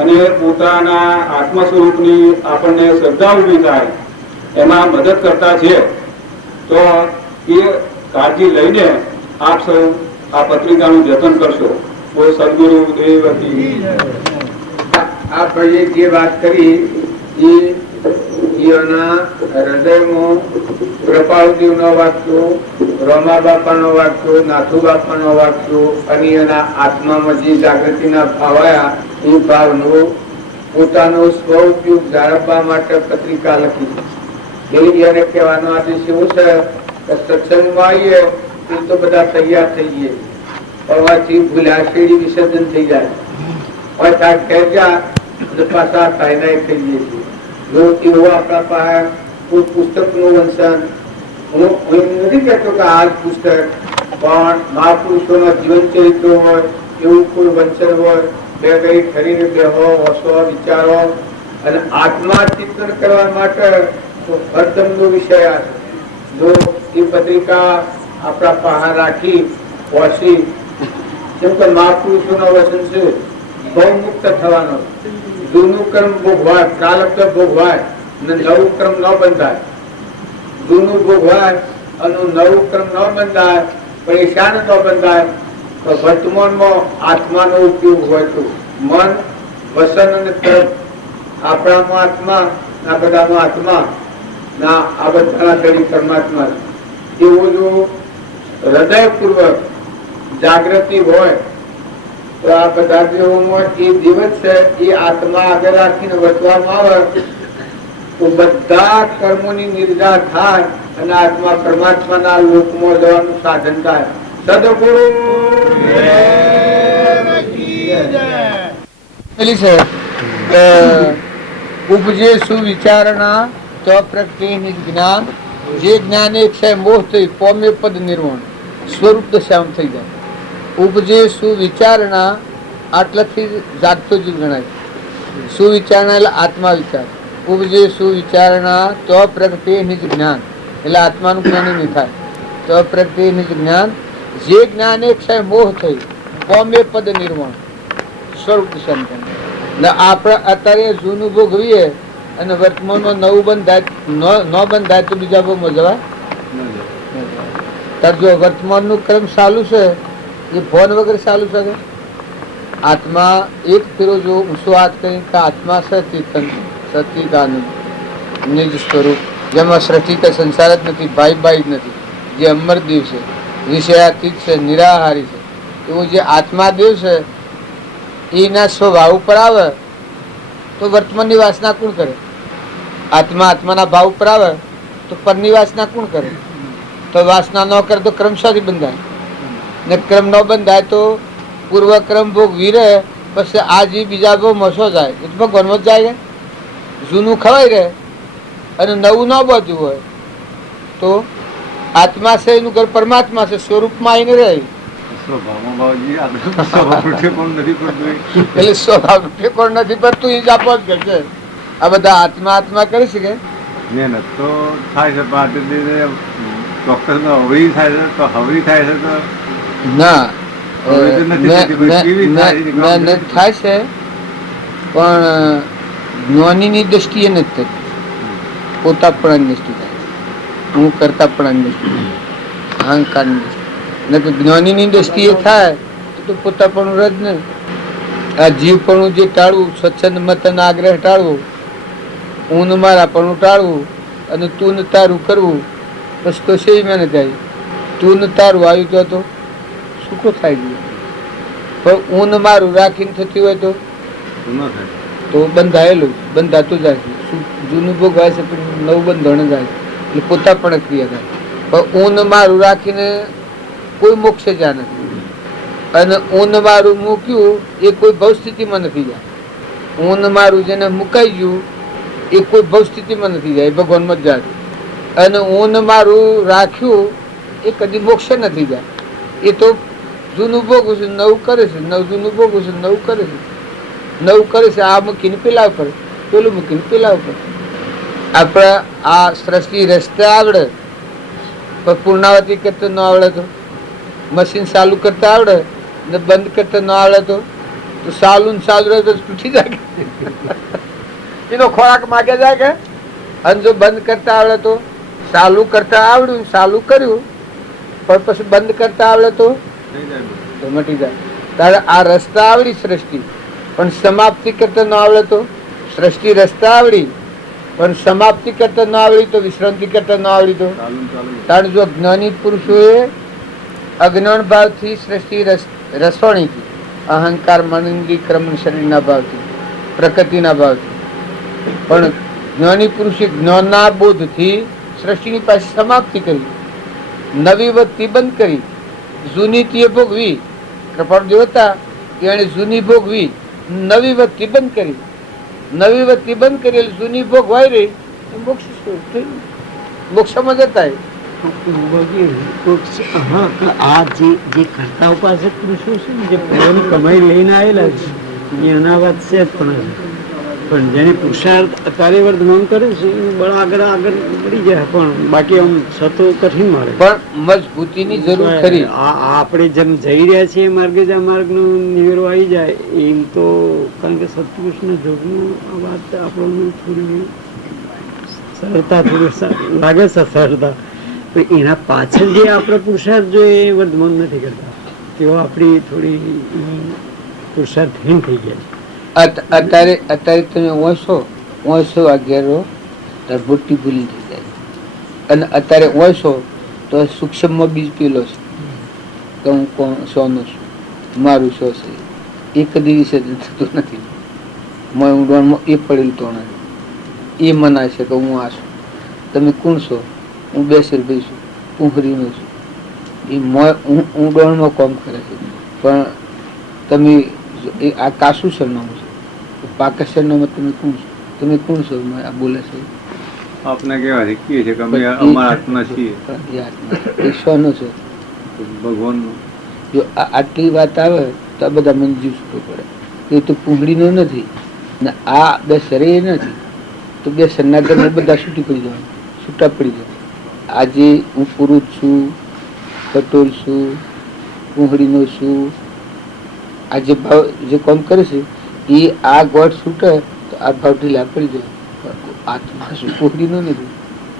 અને પોતાના આત્મ સ્વરૂપની આપણને શ્રદ્ધા ઊભી થાય એમાં મદદ કરતા છે, તો એ કાળજી લઈને આપ સૌ આ પત્રિકાનું જતન કરશો. બોલ સદગુરુ દેવકી. આ ભાઈએ જે વાત કરી એના હૃદયમાં કૃપાળુદેવનો વાક્યો, રમા બાપાનો વાક્યો, નાથુ બાપાનો વાક્યો અને એના આત્મામાં જે જાગૃતિના ભાવ આવ્યા એ ભાવનો પોતાનો સ્વ ઉપયોગ જાળવવા માટે પત્રિકા લખી. એને કહેવાનો આદેશ એવું છે કે સત્સંગમાં આવીએ તો બધા તૈયાર થઈ જઈએ, પરવાથી ભૂલ્યા શેરી વિસર્જન થઈ જાય, પાછા ઘેર જા પાછા કાયના થઈ જઈએ છીએ. જો એવું આપણા પાસે કોઈ પુસ્તકનું વંચન, હું નથી કહેતો કે આ પુસ્તક, પણ મહાપુરુષોના જીવન ચરિત્રો હોય એવું કોઈ વંચન હોય, બે કઈ ખરીને બેહો વસો વિચારો અને આત્મા ચિંતન કરવા માટે હરદમનો વિષય આ છે. જો એ પત્રિકા આપણા પાસે રાખી પહોંચી, જેમ કે મહાપુરુષોનો વચન છે બહુ મુક્ત થવાનો, જૂનું કર્મ ભોગવાય, પ્રારબ્ધ ભોગવાય અને નવું કર્મ ન બંધાય. જૂનું ભોગવાય અને નવું કર્મ ન બંધાય, પરેશાન ન બંધાય તો વર્તમાનમાં આત્માનો ઉપયોગ હોય તો મન, વસન અને તર્ક, આપણામાં આત્મા, આ બધામાં આત્મા ના આ બધાના શરીર પરમાત્મા. એવો જો હૃદયપૂર્વક જાગૃતિ હોય તો આ બધા દેવોમાં એ દિવસ છે એ આત્મા આગળ રાખીને વર્તવામાં આવે તો બધા કર્મોની નિર્જા થાય અને આત્મા પરમાત્માના લોકમાં જવાનું સાધન થાય. સદગુરુ પેલી છે ઉપજે સુવિચારણા તો પ્રગટે નિજ જ્ઞાન, જે જ્ઞાન એક છે મોહ થઈ પોમે પદ નિર્વાણ, સ્વરૂપ દશામ થઈ જાય. ઉપજે સુવિચારણા આટલાથી જાગતો જીવ ગણાય. સુવિચારણા એટલે આત્મા વિચાર. ઉપજે સુવિચારણા તો પ્રગટે નિજ જ્ઞાન, એટલે આત્માનું જ્ઞાન નહીં થાય. તો પ્રગટે નિજ જ્ઞાન, જે જ્ઞાન એક છે મોહ થઈ પોમે પદ નિર્વાણ, સ્વરૂપ દશામ થાય. આપણે અત્યારે જૂનું ભોગવીએ અને વર્તમાનમાં નવું બંધાય ન બંધાય તો બીજા ભોગમાં જવાય. તાર જો વર્તમાનનું ક્રમ ચાલુ છે એ ભોન વગર ચાલુ છે. આત્મા એક ફેરો જો ઊંચો હાથ કરી કે આત્મા સચેતન સચિદાનંદ નિજ સ્વરૂપ, જેમાં સૃષ્ટિ કે સંસાર જ નથી, ભાઈ ભાઈ જ નથી, જે અમરદેવ છે, વિષયાતીત છે, નિરાહારી છે, એવો જે આત્માદેવ છે એના સ્વભાવ ઉપર આવે તો વર્તમાનની વાસના કોણ કરે? આત્મા આત્માના ભાવ ઉપર આવે તો પરની વાસના કોણ કરે? તો વાસના ન કરે તો ક્રમ શાથી બંધાય? ને ક્રમ ન બંધાય તો પૂર્વ ક્રમ ભોગ વીરે પછી આ જે બીજા ભોગ મસો જાય એ તો ભગવાનમાં જ જાય. જૂનું ખવાય રહે અને નવું ન બધું હોય તો આત્મા છે એનું ઘર પરમાત્મા છે, સ્વરૂપમાં આવીને રહે. એટલે સ્વભાવ ઠેકોણ નથી પડતું એ જ આપો જ કરશે. આ બધા આત્મા આત્મા કરી શકે મહેનત તો થાય છે, પણ ચોક્કસ હવરી થાય છે તો હવરી થાય છે તો ના મહેનત થાય છે પણ જ્ઞાનીની દ્રષ્ટિએ નથી થતી, પોતાપણાની દ્રષ્ટિ થાય, હું કરતાપણાની દ્રષ્ટિ, અહંકારની દ્રષ્ટિ. જ્ઞાનીની દ્રષ્ટિએ થાય તો પોતાપણું રદ ને. આ જીવપણું જે ટાળવું, સ્વચ્છંદ મતન આગ્રહ ટાળવો, હું મારાપણું ટાળવું અને તું ને તારું કરવું, બસ તો છે મહેનત આવી. તું ને તારું આવ્યું તો સુખો થાય ગયું, પણ હું મારું રાખીને થતી હોય તો બંધાયેલું બંધાતું જાય છે. જૂનું ભોગવાય છે પણ નવું બંધાણ જાય છે, એટલે પોતા પણ ક્રિયા થાય. પણ ઊન મારું રાખીને કોઈ મોક્ષ જ્યાં નથી, અને ઊન મારું મૂક્યું એ કોઈ ભવસ્થિતિમાં નથી જાય. ઊન મારું જેને મુકાઈ ગયું એ કોઈ ભવસ્થિતિમાં નથી જાય, ભગવાનમાં જ જાય. અને ઊન મારું રાખ્યું એ કદી મોક્ષ નથી જાય. એ તો જૂનું ભોગવું છે, નવું કરે છે, જૂનું ભોગવું છે, નવું કરે છે, નવું કરે છે. આ મૂકીને પેલા ઉપર, પેલું મૂકીને પેલા ઉપર. આપણે આ સૃષ્ટિ રસ્તે આવડે પણ પૂર્ણાવતી કરતા ન આવડે તો, મશીન ચાલુ કરતા આવડે ને બંધ કરતા ન આવડે તો ચાલુ રહે તો તૂટી જાય, એનો ખોરાક માગે જાય કે. અને જો બંધ કરતા આવડે તો, ચાલુ કરતા આવડ્યું, ચાલુ કર્યું પણ પછી બંધ કરતા આવડે તો મટી જાય. તારે આ રસ્તા આવડી સૃષ્ટિ પણ સમાપ્તિ કરતા ન આવડે તો, સૃષ્ટિ રસ્તા આવડી પણ સમાપ્તિ કરતા ન આવડી તો, વિશ્રાંતિ કરતા ન આવડી તો. કારણ જો જ્ઞાની પુરુષોએ અજ્ઞાન ભાવથી સૃષ્ટિ રસોણીથી, અહંકાર મનિન્દ્રિય ક્રમ શરીરના ભાવથી, પ્રકૃતિના ભાવથી, પણ જ્ઞાની પુરુષે જ્ઞાનના બોધથી સૃષ્ટિની પાસે સમાપ્તિ કરી, નવી વત્તી બંધ કરી, જૂની તે ભોગવી. કૃપાળ દેવતા એને જૂની ભોગવી, નવી વત્તી બંધ કરી, નવી વત્તી બંધ કરી એટલે જૂની ભોગ વાઈ રહી, મોક્ષ મોક્ષમાં જતા. આ જે કરતા ઉપાસક પુરુષો છે ને, જે પોતાની કમાઈ લઈને આવેલા છે એના વાત છે જ, પણ જેને પુરુષાર્થ અત્યારે વર્તમાન કરે છે એનું બળ આગળ વળી જાય, પણ બાકી આમ સતો કઠિન મળે. પણ મજબૂતીની જરૂર ખરી. આપણે જેમ જઈ રહ્યા છીએ માર્ગે જ આ માર્ગનો નિવેરો આવી જાય એમ તો, કારણ કે સત્પુરુષના જોગનું આ વાત આપણને થોડી સરળતા થોડી લાગે છે, સરળતા. તો એના પાછળ જે આપણે પુરુષાર્થ જો એ વર્તમાન નથી કરતા, તેઓ આપણી થોડી પુરુષાર્થહીન થઈ ગયા. અત્યારે તમે ઓછો વાગ્યારો બુટ્ટી ભૂલી થઈ જાય, અને અત્યારે ઓછો તો સૂક્ષ્મમાં બીજ પેલો છે કે હું કોણ શોનો છું, મારું શો છે, એ કદી વિશે થતું નથી. ઊંડવાણમાં એ પડેલું તો એ મનાય છે કે હું આ છું. તમે કોણ છો? હું બેસરભાઈ છું, કુંભરીનો છું. એ ઊંડવાણમાં કામ કરે છે, પણ તમે આ કાશું સરનામું છે, પાકસ્યનો મત તમે કોણ છો? તમે કોણ છો? આ બોલે છે આપને કેવા શીખીએ છીએ કે અમે અમારા આત્મા છીએ, એ આત્મા એ શોનો છે? ભગવાનનું. જો આટલી વાત આવે તો આ બધા મને જીવ છૂટો પડે. એ તો પૂંગળીનો નથી ને આ બે શરીર નથી, તો બે સન્નાગર બધા છૂટી પડી જવાનું, છૂટા પડી જાય. આજે હું પુરુષ છું, કટોલ છું, પૂંગળીનો છું, આ જે ભાવ જે કામ કરે છે એ આ ગોળ છૂટે તો આ ભાવ ઢીલા પડી જાય. આત્મા શું પૂંગળીનો નથી,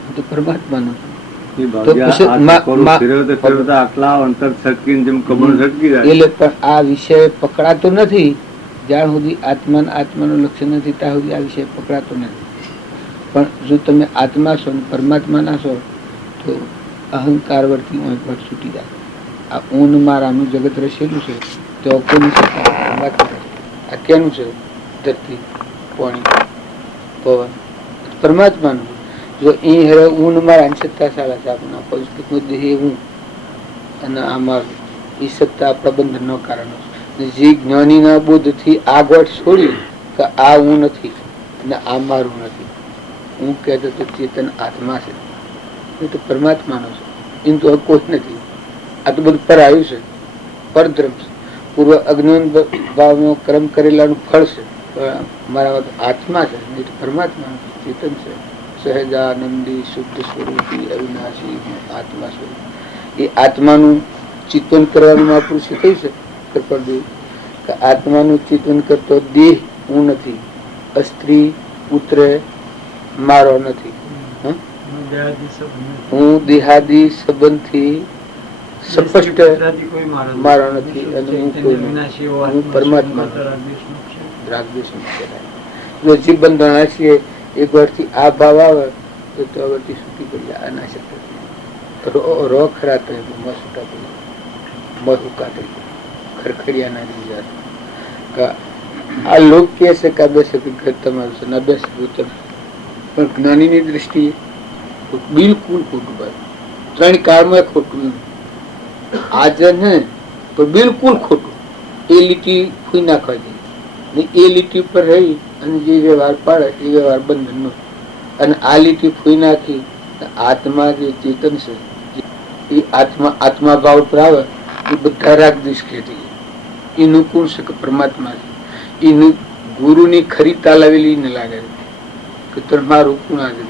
હું તો પરમાત્માનો છું. એ ભાગ્યા ફેરવતા આટલા અંતર છટકીને જેમ કમળ છટકી જાય. એટલે પણ આ વિષય પકડાતો નથી. જ્યાં સુધી આત્માનું લક્ષણ નથી ત્યાં સુધી આ વિષય પકડાતો નથી. પણ જો તમે આત્મા છો ને પરમાત્મા ના છો તો અહંકાર વર્તી ભટ છૂટી જાય. આ ઊન મારાનું જગત રચેલું છે તો કોની સત્તા? આ કેનું છે? ધરતી, પાણી, પવન, પરમાત્માનું. જો એ હેરે ઊન મારા સત્તા સારા છે આપણા પૌષ્ટિક દેહ હું અને આ મારું એ સત્તા આપણા બંધનનો કારણ છે. જે જ્ઞાનીના બોધથી આગળ છોડી કે આ હું નથી ને આ મારું નથી, હું કહેતો તો ચેતન આત્મા છે, એ તો પરમાત્માનો છે, એમ તો કોઈ નથી. આ તો બધું પર આવ્યું છે, પરદ્રમ છે, પૂર્વ અજ્ઞાન ભાવનો કર્મ કરેલાનું ફળ છે. મારા આત્મા છે, એ તો પરમાત્મા ચેતન છે, સહેજાનંદી શુદ્ધ સ્વરૂપી અવિનાશી આત્મા સ્વરૂપ. એ આત્માનું ચિંતન કરવાનું મહાપુરુષ શીખ્યું છે કૃપાળદેવ કે આત્માનું ચિંતન કરતો દેહ હું નથી, સ્ત્રી પુત્ર મારો નથી, હું દેહાદી સંબંધથી સ્પષ્ટ મારો નથી અને હું પરમાત્મા રાગદ્વેષ. જો જીવ બંધના છીએ એક વર્ષથી આ ભાવ આવે તો વર્ષથી છૂટી પડી જાય. અનાશક્ત રો ખરા તો છૂટા પડી મહુકા થઈ ખરખરિયા ના રીજા. આ લોક કે છે કે બે ઘર તમારું છે ના બે પણ જ્ઞાનીની દ્રષ્ટિએ બિલકુલ ખોટું ભાઈ. ત્રણ કાળમાં ખોટું આજે ને પણ બિલકુલ ખોટું. એ લીટી ફૂઈ નાખવા જોઈએ ને એ લીટી પર રહી અને જે વ્યવહાર પાડે એ વ્યવહાર બંધનનો. અને આ લીટી ફૂઈ નાખી આત્મા જે ચેતન છે એ આત્મા ભાવ પર આવે એ બધા રાગ દ્વેષ ખેતી એનું કોણ છે કે પરમાત્મા છે. એનું ગુરુની ખરી તાલાવેલી ને લાગે કે તમારું કોણ આજે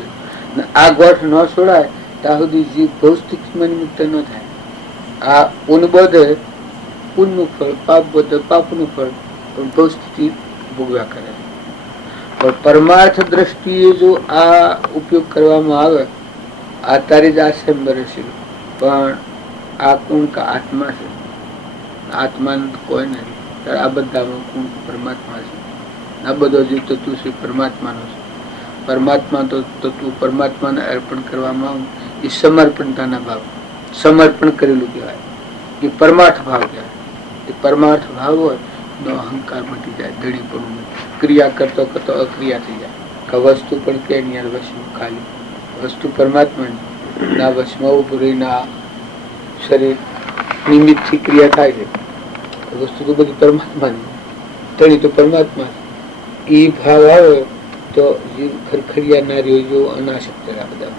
આ ગોઠ ન છોડાય ત્યાં સુધી જીવ ભૌતિક નિમિત્ત ન થાય. આ પુન બધે પુનનું ફળ, પાપ બધે પાપનું ફળ, પણ ભૌતિક ભોગવ્યા કરે. પણ પરમાર્થ દ્રષ્ટિએ જો આ ઉપયોગ કરવામાં આવે આ તારે જ આશ્રમ બરેશે. પણ આ કોણ કે આત્મા છે, આત્મા કોઈ નથી. આ બધામાં કોણ પરમાત્મા છે. આ બધો જે તત્વ છે પરમાત્માનો છે. પરમાત્મા તો તત્વ પરમાત્માને અર્પણ કરવામાં આવે એ સમર્પણતાના ભાવ, સમર્પણ કરેલું કહેવાય. એ પરમાર્થ ભાવ કહેવાય. એ પરમાર્થ ભાવ હોય તો અહંકાર મટી જાય, ધડી પડવું, ક્રિયા કરતો કરતો અક્રિયા થઈ જાય. કે વસ્તુ પણ કે નહીં વસ્તુ ખાલી વસ્તુ પરમાત્માની ના વશમાં ઉભું રહીને આ શરીર નિમિત્તથી ક્રિયા થાય છે. વસ્તુ તો બધી પરમાત્માની, ધણી તો પરમાત્મા. એ ભાવ આવે તો ખરખરિયા નારીઓ જો અનાશક્ત બધા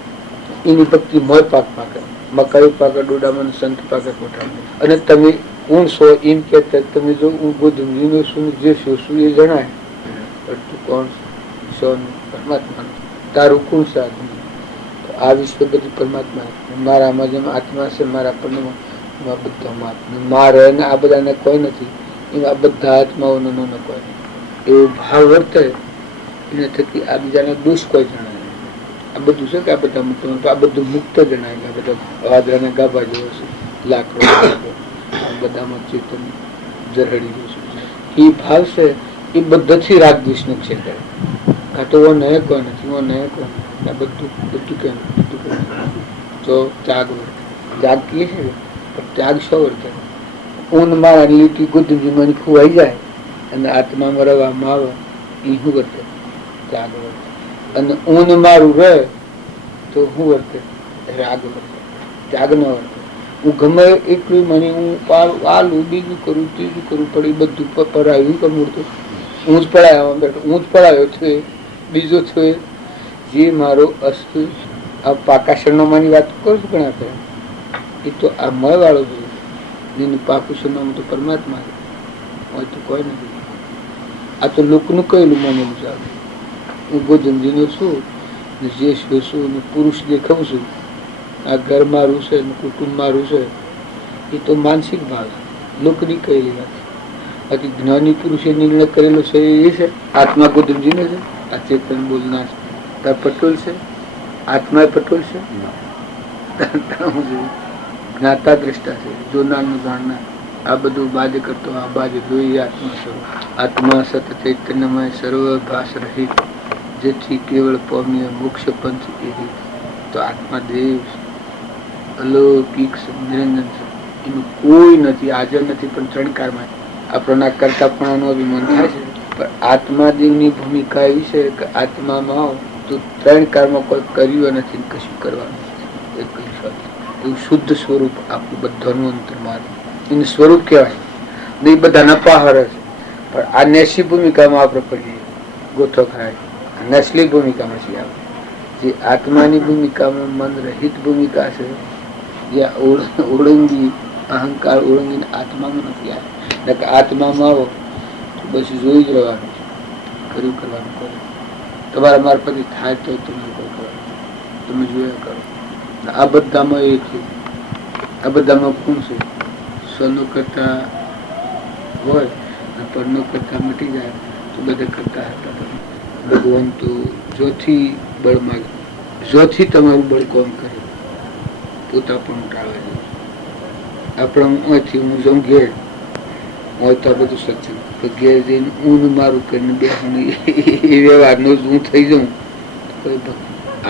એની ભક્તિ મોય પાક પાકે, મકાઈ પાકે ડોડામાં, સંત પાકે કોઠામાં. અને તમે કોણ છો એમ કહેતા તમે જો હું ગોધુમજીનો છું જે છું એ જણાય પણ તું કોણ છો? પરમાત્મા. તારું કોણ છે? આ વિશ્વ બધી પરમાત્મા. મારામાં જેમ આત્મા છે મારા પણ બધા મારે આ બધાને કોઈ નથી. એમાં બધા આત્માઓનો ન કોઈ એવો ભાવ વર્તે એને થકી આ બીજાના દોષ કોઈ જણાય. આ બધું છે કે આ બધા મુક્ત, આ બધું મુક્ત જણાય. આ બધા વાદળાના ગાભા જેવો છે, લાકડો બધામાં ચેતન જરહડી જેવું છે. એ ભાવ છે એ બધાથી રાગ દ્વેષનો ક્ષેત્ર. આ તો નય કોઈ નથી, નય કોઈ નથી. આ બધું બધું કેમ તો ત્યાગ વર્તે. ત્યાગ કહીએ છે પણ ત્યાગ શો વર્તે? ઊન મારા લીટી ગુદ્ધમાં ખુવાઈ જાય અને આત્મામાં રવામાં આવે એ શું વર્તે? ત્યાગ વર્તે. અને ઊન મારું રહે તો શું વર્તે? રાગ વર્તે, ત્યાગ ન વર્તે. હું ગમે એટલું મને હું આલું બીજું કરું ત્રીજું કરું પણ એ બધું પરાયું કમુડતું હું જ પડાયો બેઠો, હું જ પડાયો છું. બીજો છું જે મારો અસ્તુ આ પાકા સરનામાની વાત કરું છું ઘણા કરે એ તો આ મય વાળો છે. જેનું પાકું સરનામું તો પરમાત્મા હોય તો કોઈ નથી. આ તો લોકનું કહેલું માનેલું છે. હું ગોધનજીનો છું ને જે છું ને પુરુષ દેખાઉં છું. આ ઘર મારું છે ને કુટુંબ મારું છે એ તો માનસિક ભાવ લોકની કહેલી વાત. બાકી જ્ઞાની પુરુષે નિર્ણય કરેલો છે એ છે આત્મા ગોધનજીનો છે. આ ચેતન બોલનાર પટોલ છે. આત્મા પટોલ છે. જ્ઞાતા દ્રષ્ટા છે. જોનારનું જાણનાર. આ બધું બાજ કરતો આ બાજ જોઈએ આત્મા સ્વરૂપ. આત્મા સત ચૈતન્યમય સર્વભાષ રહિત જેથી કેવળ પામ્ય મોક્ષ પંચ એ રીત. તો આત્મા દેવ અલૌકિક નિરંજન છે. એનું કોઈ નથી, હાજર નથી. પણ ત્રણ કાળમાં આપણના કરતાપણાનું અભિમાન થાય છે. પણ આત્માદેવની ભૂમિકા એવી છે કે આત્મામાં તો ત્રણ કાળમાં કોઈ કર્યું નથી, કશું કરવાનું નથી. એવું શુદ્ધ સ્વરૂપ આપણું બધાનું અંતરમાં એનું સ્વરૂપ કહેવાય. એ બધાના પહાડ છે. પણ આ નેસી ભૂમિકામાં આપણે પડીએ ગોઠો ખાય. નસલી ભૂમિકામાં છીએ આપણે. જે આત્માની ભૂમિકામાં મન રહિત ભૂમિકા છે, જ્યાં ઓળંગી અહંકાર ઓળંગીને આત્મામાં નથી આવે. આત્મામાં આવો તો બસ જોઈ જ રહેવાનું છે. કર્યું કરવાનું કરો. તમારા મારફતે થાય તો તમે કરવાનું, તમે જોયા કરો. આ બધામાં એ છે. આ બધામાં કોણ છે? સ્વનો કરતા હોય અને પરનો કરતા મટી જાય તો બધા કરતા હતા. ભગવાન તો જોથી બળ માગે, જોથી તમારું બળ કોમ કરે પોતા પણ ટાળે છે. આપણે અહીંથી હું જાઉં ઘેર હોય તો બધું સત્સંગ, ઘેર જઈને ઊન મારું કરીને બેસું એ વ્યવહારનો હું થઈ જાઉં.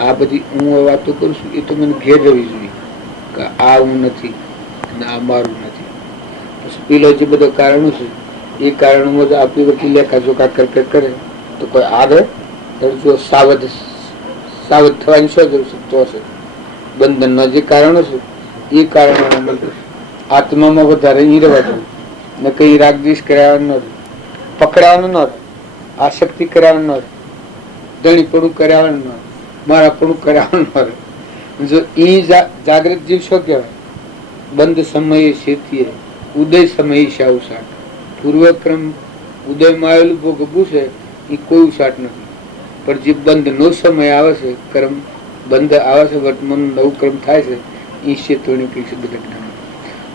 આ બધી હું વાતો કરું છું એ તો મને ઘેર રહેવી જોઈએ કે આ હું નથી અને આ મારું નથી. પછી પેલો જે બધા કારણો છે એ કારણોમાં જો આપણી વતી લેખા જોખા કરે તો કોઈ આવે જો સાવધ થવાની શું જરૂર છે? તો છે બંધનના જે કારણો છે એ કારણો આત્મામાં વધારે નહીં રહેવા જોઈએ. ને કઈ રાગદ્વેષ કરાવવાનું નથી, પકડાવાનું નથી, આસક્તિ કરાવવાનું નથી, દણીપણું કરાવવાનું નથી, મારાપણું કરાવવાનું નથી. જો એ જાગૃત જીવ શું કહેવાય? બંધ સમયે શેતીએ ઉદય સમયે શાવસાટ. પૂર્વક્રમ ઉદયમાં આવેલું ભોગવું છે એ કોઈ ઉસાટ નથી. પણ જે બંધ નો સમય આવે છે, કર્મ બંધ આવે છે, વર્તમાન નવું કર્મ થાય છે એ ક્ષેત્રોની પૈસે બધા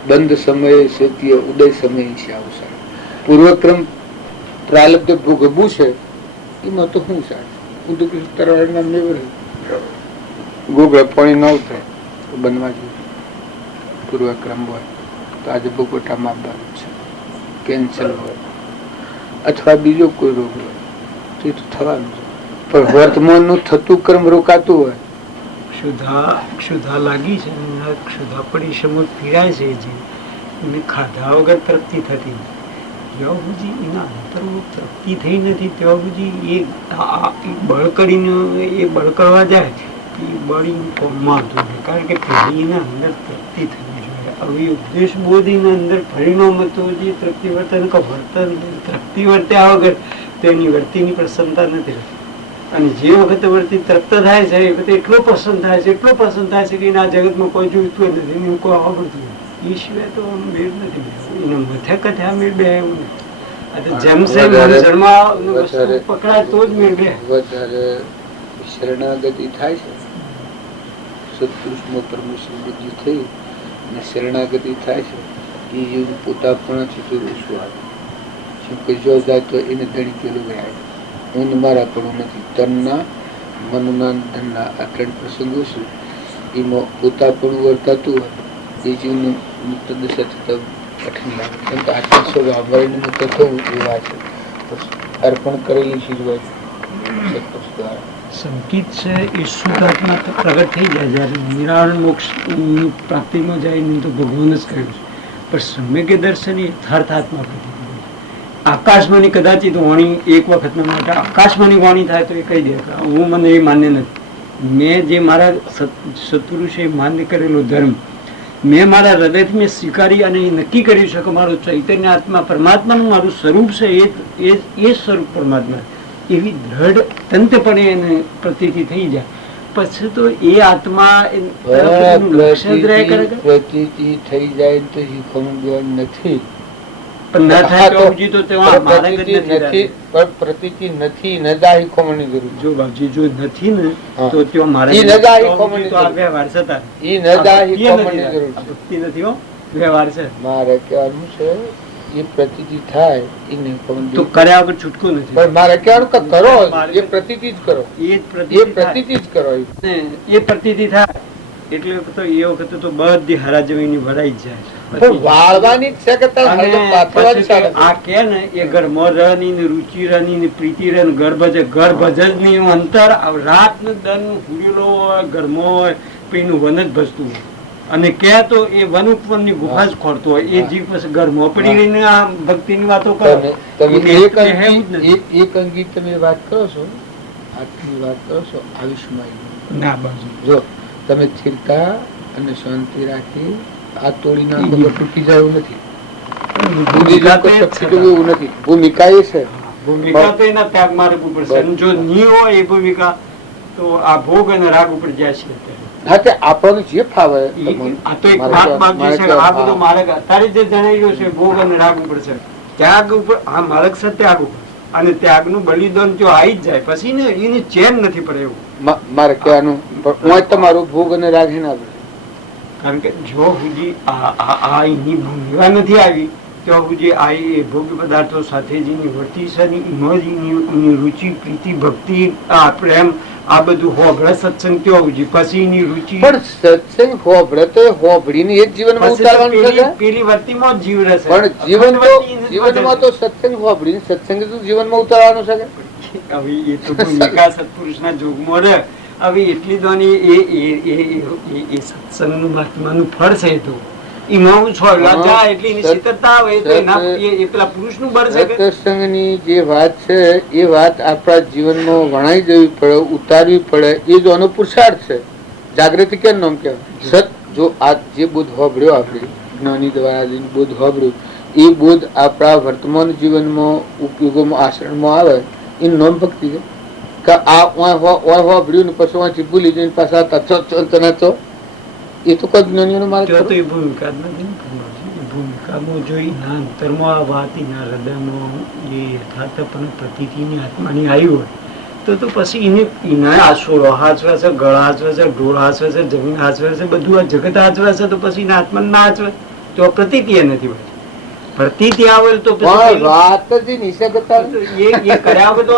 બંધ સમયે શેતીએ ઉદય સમયે શાવસાટ. પૂર્વક્રમ પ્રાલબ્ધ ભોગવું છે એમાં તો શું સાટ? હું તો તરવાડના મેળવે ગોગળ પાણી ન ઉતરે તો બનવા જોઈએ. પૂર્વક્રમ હોય તો આજે બપોટામાં આપવાનું છે, કેન્સર હોય અથવા બીજો કોઈ રોગ હોય તો એ તો થવાનું છે. પણ વર્તમાનનું થતું કર્મ રોકાતું હોય. ક્ષુધા લાગી છે, ક્ષુધા પડી સમજ પીડાય છે, જે એને ખાધા વગર તૃપ્તિ થતી ત્યાં સુધી એના અંતરમાં તૃપ્તિ થઈ નથી. ત્યાં સુધી એ બળ કરીને એ બળ કરવા જાય એ બળ કોમમાં આવતું નથી. કારણ કે પહેલી એના અંદર તૃપ્તિ થવી જોઈએ. હવે ઉપદેશ બોધીના અંદર પરિણામ હતો જે તૃપ્તિ વર્તન કે વર્તન તૃપ્તિ વર્ત્યા વગર તેની વર્તીની પ્રસન્નતા નથી રહેતી. અને જે વખતે વર્તી તૃપ્ત થાય છે એ વખતે એટલો પસંદ થાય છે, એટલો પસંદ થાય છે કે એના જગતમાં કોઈ જોઈતું નથી, એનું કોઈ આવડતું નથી. એ સિવાય તો મેળ નથી બેસવું. એના મથે કથે આ મેળ બે એવું નથી. જેમ પકડાય તો જ મેળ બે. વધારે શરણાગતિ થાય છે, સત્પુરુષનો પરમેશ્વર બુદ્ધિ થઈ અને શરણાગતિ થાય છે એ જીવનું પોતાપણાથી તો ઓછું આવે. શું કે જો જાય તો એને ધણી પેલું ગયા હું મારા પણ નથી. તનના મનના ધનના આ ત્રણ પ્રસંગો છે એમાં પોતાપણું વર્તાતું હોય એ જીવનું મુક્ત દશા થતા કઠિન લાગે. કેમ કે આત્મ સ્વભાવ વરીને મુક્ત થવું એ વાત છે. અર્પણ કરેલી ચીજ હોય સત્પુરુષ દ્વારા સંકિત છે એ શુદ્ધાત્મા પ્રગટ થઈ જાય જ્યારે નિરાળણ મોક્ષ પ્રાપ્તિમાં જાય નહીં તો ભગવાન જ કહ્યું છે. પણ સમ્યક દર્શન એ યથાર્થાત્મા પ્રતિ આકાશમાંની કદાચિત વાણી એક વખતના માટે આકાશમાંની વાણી થાય તો એ કહી દે હું મને એ માન્ય નથી. મેં જે મારા સત્પુરુષે માન્ય કરેલો ધર્મ મેં મારા હૃદયથી મેં સ્વીકારી અને એ નક્કી કર્યું છે કે મારું ચૈતન્ય આત્મા પરમાત્માનું મારું સ્વરૂપ છે, એ સ્વરૂપ પરમાત્મા, એવી દ્રઢ તંતપણે એને પ્રતીતિ થઈ જાય પછી તો એ આત્મા લક્ષ્ય જ રહ્યા કરે. પ્રતીતિ થઈ જાય તો શીખવણ દેવાનું નથી. પણ ના થાય તો બાપુજી તો તેમાં મારા જ નથી નથી, પણ પ્રતીતિ નથી, નદા શીખવણની જરૂર. જો બાપુજી જો નથી ને તો તેમાં મારા ઈ નદા શીખવણની તો આ વ્યવહાર છે તાર. ઈ નદા શીખવણની જરૂર છે. ભક્તિ નથી હો, વ્યવહાર છે. મારે કહેવાનું છે એ પ્રતીતિ થાય એ નહીં ખબર તો કર્યા વગર છૂટકો નથી. પણ મારે કહેવાનું કે કરો એ પ્રતીતિ જ કરો, એ જ એ પ્રતીતિ પ્રતીતિ જ કરો. થાય. એ પ્રતીતિ થાય એટલે તો એ વખતે તો બધી હરાજમીની ભરાઈ જ જાય. પણ વાળવાની જ છે કે તારે અને હરદમ પાથરવાની પછી છે. તો આ કે ને એ ગર્ભ ની ને રુચિ ની ને પ્રીતિ ને ગર્ભજ ની અંતર રાત ને દન હુડેલો હોય, ગરમો હોય, પીનું વન જ ભજતું હોય. અને કે તો એ વન ઉપવનની ગુફા જ ખોરતો હોય. એ જીવ પછી ગરમો પડી રહીને આ ભક્તિની વાતો કરે. એક અંગી તમે વાત કરો છો, આટલી વાત કરો છો આયુષ્માન ના બાજુ જો તમે સ્થિરતા અને શાંતિ રાખી આ તોડી નાખો તો તૂટી જાય એવું નથી. એવું નથી. ભૂમિકા એ છે. ભૂમિકા તો એના ત્યાગ માર્ગ ઉપર છે. જો ની હોય એ ભૂમિકા તો આ ભોગ અને રાગ ઉપર જાય છે. હા, તે આપણને જે ફાવે. આ તો એક વાત બાકી છે. આ બધો માર્ગ અત્યારે જે જણાઈ રહ્યો છે ભોગ અને રાગ ઉપર છે. ત્યાગ ઉપર આ માર્ગ છે, ત્યાગ ઉપર. અને ત્યાગનું બલિદાન જો આવી જ જાય પછી ને એને ચેન નથી પડે એવું મારે કહેવાનું. હું તમારું ભોગ અને રાગ ના કારણ કે જો સુધી આ એની ભૂમિકા નથી આવી ત્યાં સુધી આ એ ભોગ પદાર્થો સાથે જેની વર્તી છે એની રુચિ, પ્રીતિ, ભક્તિ, આ પ્રેમ આ બધું હોભળે સત્સંગ ત્યાં સુધી પછી એની રુચિ. પણ સત્સંગ હોભળે તો હોભળીને એ જ જીવનમાં ઉતારવાનું છે. પેલી વર્તીમાં જ જીવ રહેશે. પણ જીવનમાં તો સત્સંગ હોભળીને સત્સંગ તો જીવનમાં ઉતારવાનું છે. હવે એ તો ભૂમિકા સત્પુરુષના જોગમાં રહે. હવે એટલી દોની એ સત્સંગનું મહાત્માનું ફળ છે. તો એમાં હું જાય એટલે એની શીતળતા આવે તો એ પેલા પુરુષનું બળ છે. સત્સંગની જે વાત છે એ વાત આપણા જીવનમાં વણાઈ દેવી પડે, ઉતારવી પડે. એ જો આનો પુરુષાર્થ છે. જાગૃતિ કેમ નામ કહેવાય? સત જો આ જે બોધ હોભળ્યો આપણે જ્ઞાની દ્વારા બોધ હોભળ્યું એ બોધ આપણા વર્તમાન જીવનમાં ઉપયોગોમાં આચરણમાં આવે એ નામ ભક્તિ છે. હોભળ્યું ને પછી વાંચી ભૂલી જઈને પાછા તો એ તો કોઈ જ્ઞાનીઓનો માર્ગ તો એ ભૂમિકા જ નથી. ભૂમિકામાં જો એના અંતરમાં આ વાત એના હૃદયમાં જે યથાર્થપણે પ્રતીતિની આત્માની આવી હોય તો પછી એને એના આસોડો હાચવે છે, ગળ હાચવે છે, ઢોળ હાચવે છે, જમીન હાચવે છે, બધું આ જગત હાચવે છે. તો પછી એના આત્મા ના હાચવે તો પ્રતીતિ એ નથી હોય. પ્રતીતિ આવે તો વાત જ નિષેધતા એ કર્યા બધો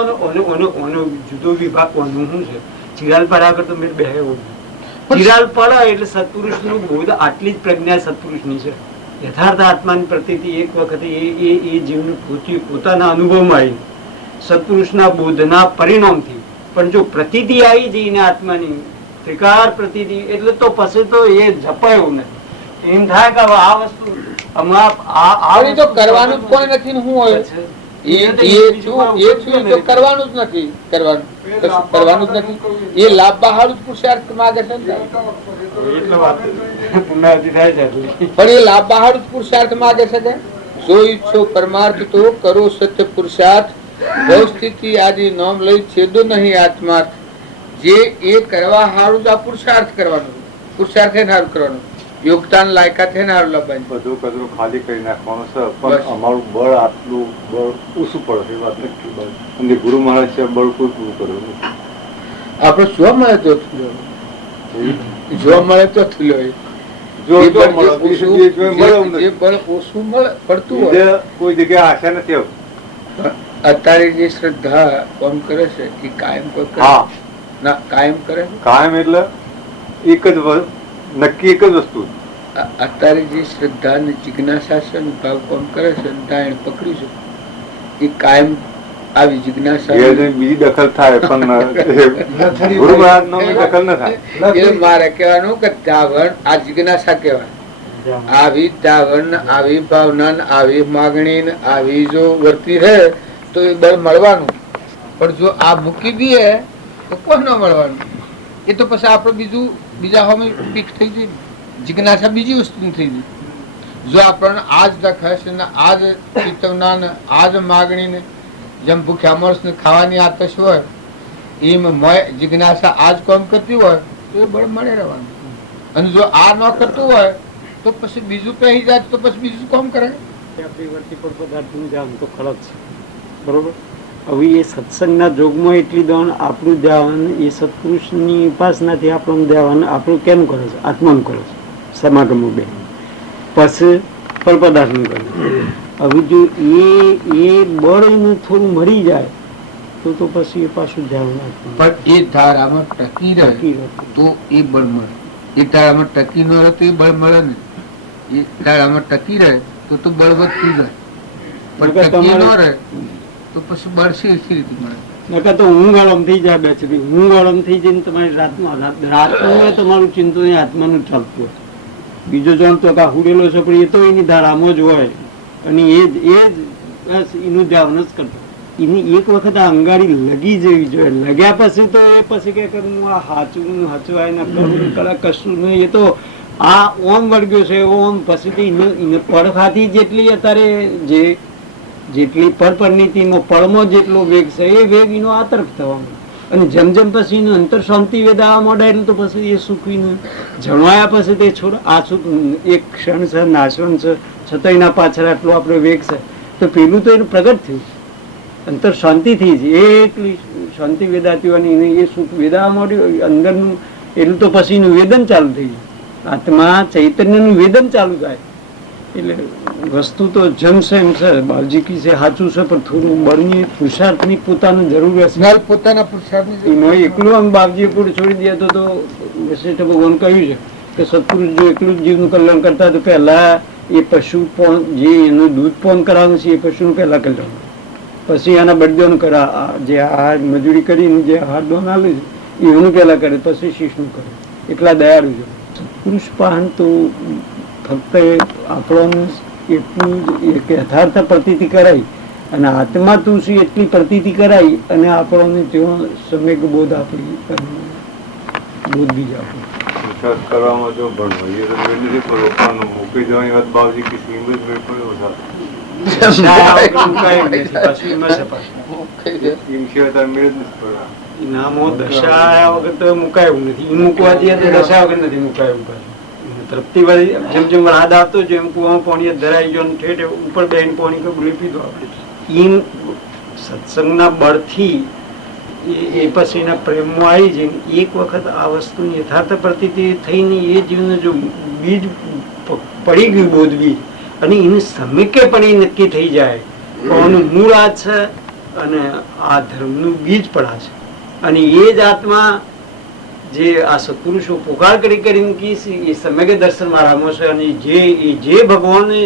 જુદો વિભાગ કોનું શું છે. ચિરાલ પડ્યા આગળ તો મેં બે ચિરાલ પડે એટલે સત્પુરુષ નું બોધ આટલી જ પ્રજ્ઞા સત્પુરુષની છે. યથાર્થ આત્માની પ્રતીતિ એક વખતે એ જીવને પોતાના અનુભવમાં આવી સત્પુરુષના બોધના પરિણામથી. પણ જો પ્રતીતિ આવી જઈને આત્માની ત્રિકાર પ્રતીતિ એટલે તો પછી તો એ જપાયું નથી. એમ થાય કે આ વસ્તુ કરવાનું જ કોઈ નથી. શું હોય કરવાનું જ નથી. કરવાનું જ નથી. એ લાભ બહાર પુરુષાર્થ માગે છે. પણ એ લાભ બહાર પુરુષાર્થ માગે છે કે જો ઈચ્છો પરમાર્થ તો કરો સત્ય પુરુષાર્થ. ભવ સ્થિતિ આદિ નામ લઈ છેદો નહીં આત્માર્થ. જે એ કરવા હારું જ આ પુરુષાર્થ કરવાનું. પુરુષાર્થ એ સારું કરવાનું. યોગદાન લાયકાત છે ને સારું લાવવાનું. બધું કચરો ખાલી કરી નાખવાનો છે. પણ અમારું બળ આટલું બળ ઓછું પડે એ વાત નક્કી. અને ગુરુ મહારાજ છે બળ કોઈ પૂરું કર્યું નથી. આપડે જોવા મળે તો જોવા મળે તો કોઈ જગ્યાએ આશા નથી આવતી. અત્યારે જે શ્રદ્ધા કામ કરે છે એ કાયમ ના કાયમ કરે. કાયમ એટલે એક જ નક્કી એક જ વસ્તુ. અત્યારે જે શ્રદ્ધા ને જિજ્ઞાસા છે ભાવ કામ કરે છે દાયણ પકડી છે એ કાયમ આવી જિજ્ઞાસા બીજી દખલ થાય પણ ગુરુ મહારાજ નો દખલ ન થાય. એ મારે કહેવાનું કે ધાવણ આ જિજ્ઞાસા કહેવાય. આવી ધાવણ, આવી ભાવના, આવી માગણી, આવી જો વર્તી રહે તો એ બળ મળવાનું. પણ જો આ મૂકી દઈએ તો કોઈ ન મળવાનું. એ તો પછી આપડે બીજા હોમે પીક થઈ જાય. જિજ્ઞાસા બીજી વસ્તુની થઈ ગઈ. જો આપણને આ જ દખાશ ને આ જ ચેતવના ને આ જ માગણી ને જેમ ભૂખ્યા માણસને ખાવાની આતશ હોય એમ જિજ્ઞાસા આ જ કામ કરતી હોય તો એ બળ મળે રહેવાનું. અને જો આ ન કરતું હોય તો પછી બીજું પહેરી જાય તો પછી બીજું કામ કરે. આપણી વર્તી પર પદાર્થનું ધ્યાન તો ખરાબ છે, બરોબર. હવે એ સત્સંગના જોગમાં એટલી દોન આપણું ધ્યાન એ સત્પુરુષની ઉપાસનાથી આપણું ધ્યાન આપણું કેમ કરે છે? આત્માનું કરે છે, સમાગમનું બે પછી પર પદાર્થનું કરે છે. હવે જો એ બળ એનું થોડું મરી જાય તો પછી એ પાછું ધ્યાન રાખવું. પણ એ ધારામાં ટકી રહે તો એ બળ મળે. એ ધારામાં ટકી ન રહે તો એ બળ મળે ને. એ ધારામાં ટકી રહે તો બળ વધતું જાય. પણ ટકી ન રહે તો પછી બળ શી રીતે મળે? નકર તો ઊંઘ આરામ થઈ જાય બેચરી. ઊંઘ આરામ થઈ જઈને તમારી રાતનું તમારું ચિંતન આત્માનું ચાલતું હોય. બીજો જણ તો હુડેલો છે પણ એ તો એની ધારામાં જ હોય અને એ જ બસ એનું ધ્યાન જ કરતો. એની એક વખત આ અંગાડી લગી જવી જોઈએ. લગ્યા પછી તો એ પછી કે હું આ હાચું હચવાય ને કરું કલા કશું નહીં. એ તો આ ઓમ વળગ્યો છે ઓમ પછી પડખાથી જેટલી અત્યારે જેટલી પરપરિણીતિનો પડમાં જેટલો વેગ છે એ વેગ એનો આ તરફ થવાનો. અને જેમ જેમ પછી એનું અંતર શાંતિ વેદાવા મોડાયેલું તો પછી એ સુખીને જણવાયા પછી તે છોડ આ સુખ એક ક્ષણ છે નાશવન છે છતાં એના પાછળ આટલો આપણો વેગ છે તો પેલું તો એનું પ્રગટ થયું અંતર શાંતિથી જ એટલી શાંતિ વેદાતીઓની એ સુખ વેદાવા મોડ્યું અંદરનું એટલું તો પછી એનું વેદન ચાલુ થઈ જાય. આત્મા ચૈતન્યનું વેદન ચાલુ થાય એટલે વસ્તુ તો જમશે એમ છે બાવજી કી છે સાચું છે પણ થોડું બળની પુરુષાર્થની પોતાની જરૂર હશે. પોતાના પુરુષાર્થની એમાં એકલું આમ બાવજીએ પૂરું છોડી દે તો વશિષ્ઠ ભગવાન કહ્યું છે કે સત્પુરુષ જો એકલું જ જીવનું કલ્યાણ કરતા તો પહેલા એ પશુ પણ જે એનું દૂધ પણ કરાવવું છે એ પશુનું પહેલા કલ્યાણ, પછી એના બળદોનું કરા જે આહાર મજૂરી કરીને જે આહાર દોન આવેલું છે એનું પહેલા કરે પછી શિષ્યનું કરે. એટલા દયાળુ છે સત્પુરુષ પાન તો ફક્ત આપણને એટલું એક યથાર્થ પ્રતીતિ કરાઈ અને આત્મા તું છું એટલી પ્રતીતિ કરાઈ અને આપણને ત્યાં સમ્યક બોધ આપણી બોધ બીજ આપણી પુરુષાર્થ કરવામાં જો ભણવો એ તો મેળ નથી પડવો પણ મૂકી જવાની વાત બાવજી કે સિંહ જ મેળ પડ્યો દશા વગર તો મુકાયું નથી. મૂકવા દઈએ તો દશા વગર નથી મુકાયું. તૃપ્તિ વાળી જેમ જેમ રાદ આવતો જેમ કુવામાં પાણી ધરાઈ ગયો ઠેઠ ઉપર બેન પાણી કબૂલી પીધો આપણે એમ સત્સંગના બળથી એ પછીના પ્રેમમાં આવી જાય. એક વખત આ વસ્તુની યથાર્થ પ્રતીતિ થઈને એ જીવને જો બીજ પડી ગયું બોધ બીજ અને એની સમીકે પણ એ નક્કી થઈ જાય કોનું મૂળ આ છે અને આ ધર્મનું બીજ પણ આ છે અને એ જ આત્મા જે આ સત્પુરુષો પુકાર કરી કરીને કી એ સમ્યક દર્શન મારામાં છે અને જે ભગવાને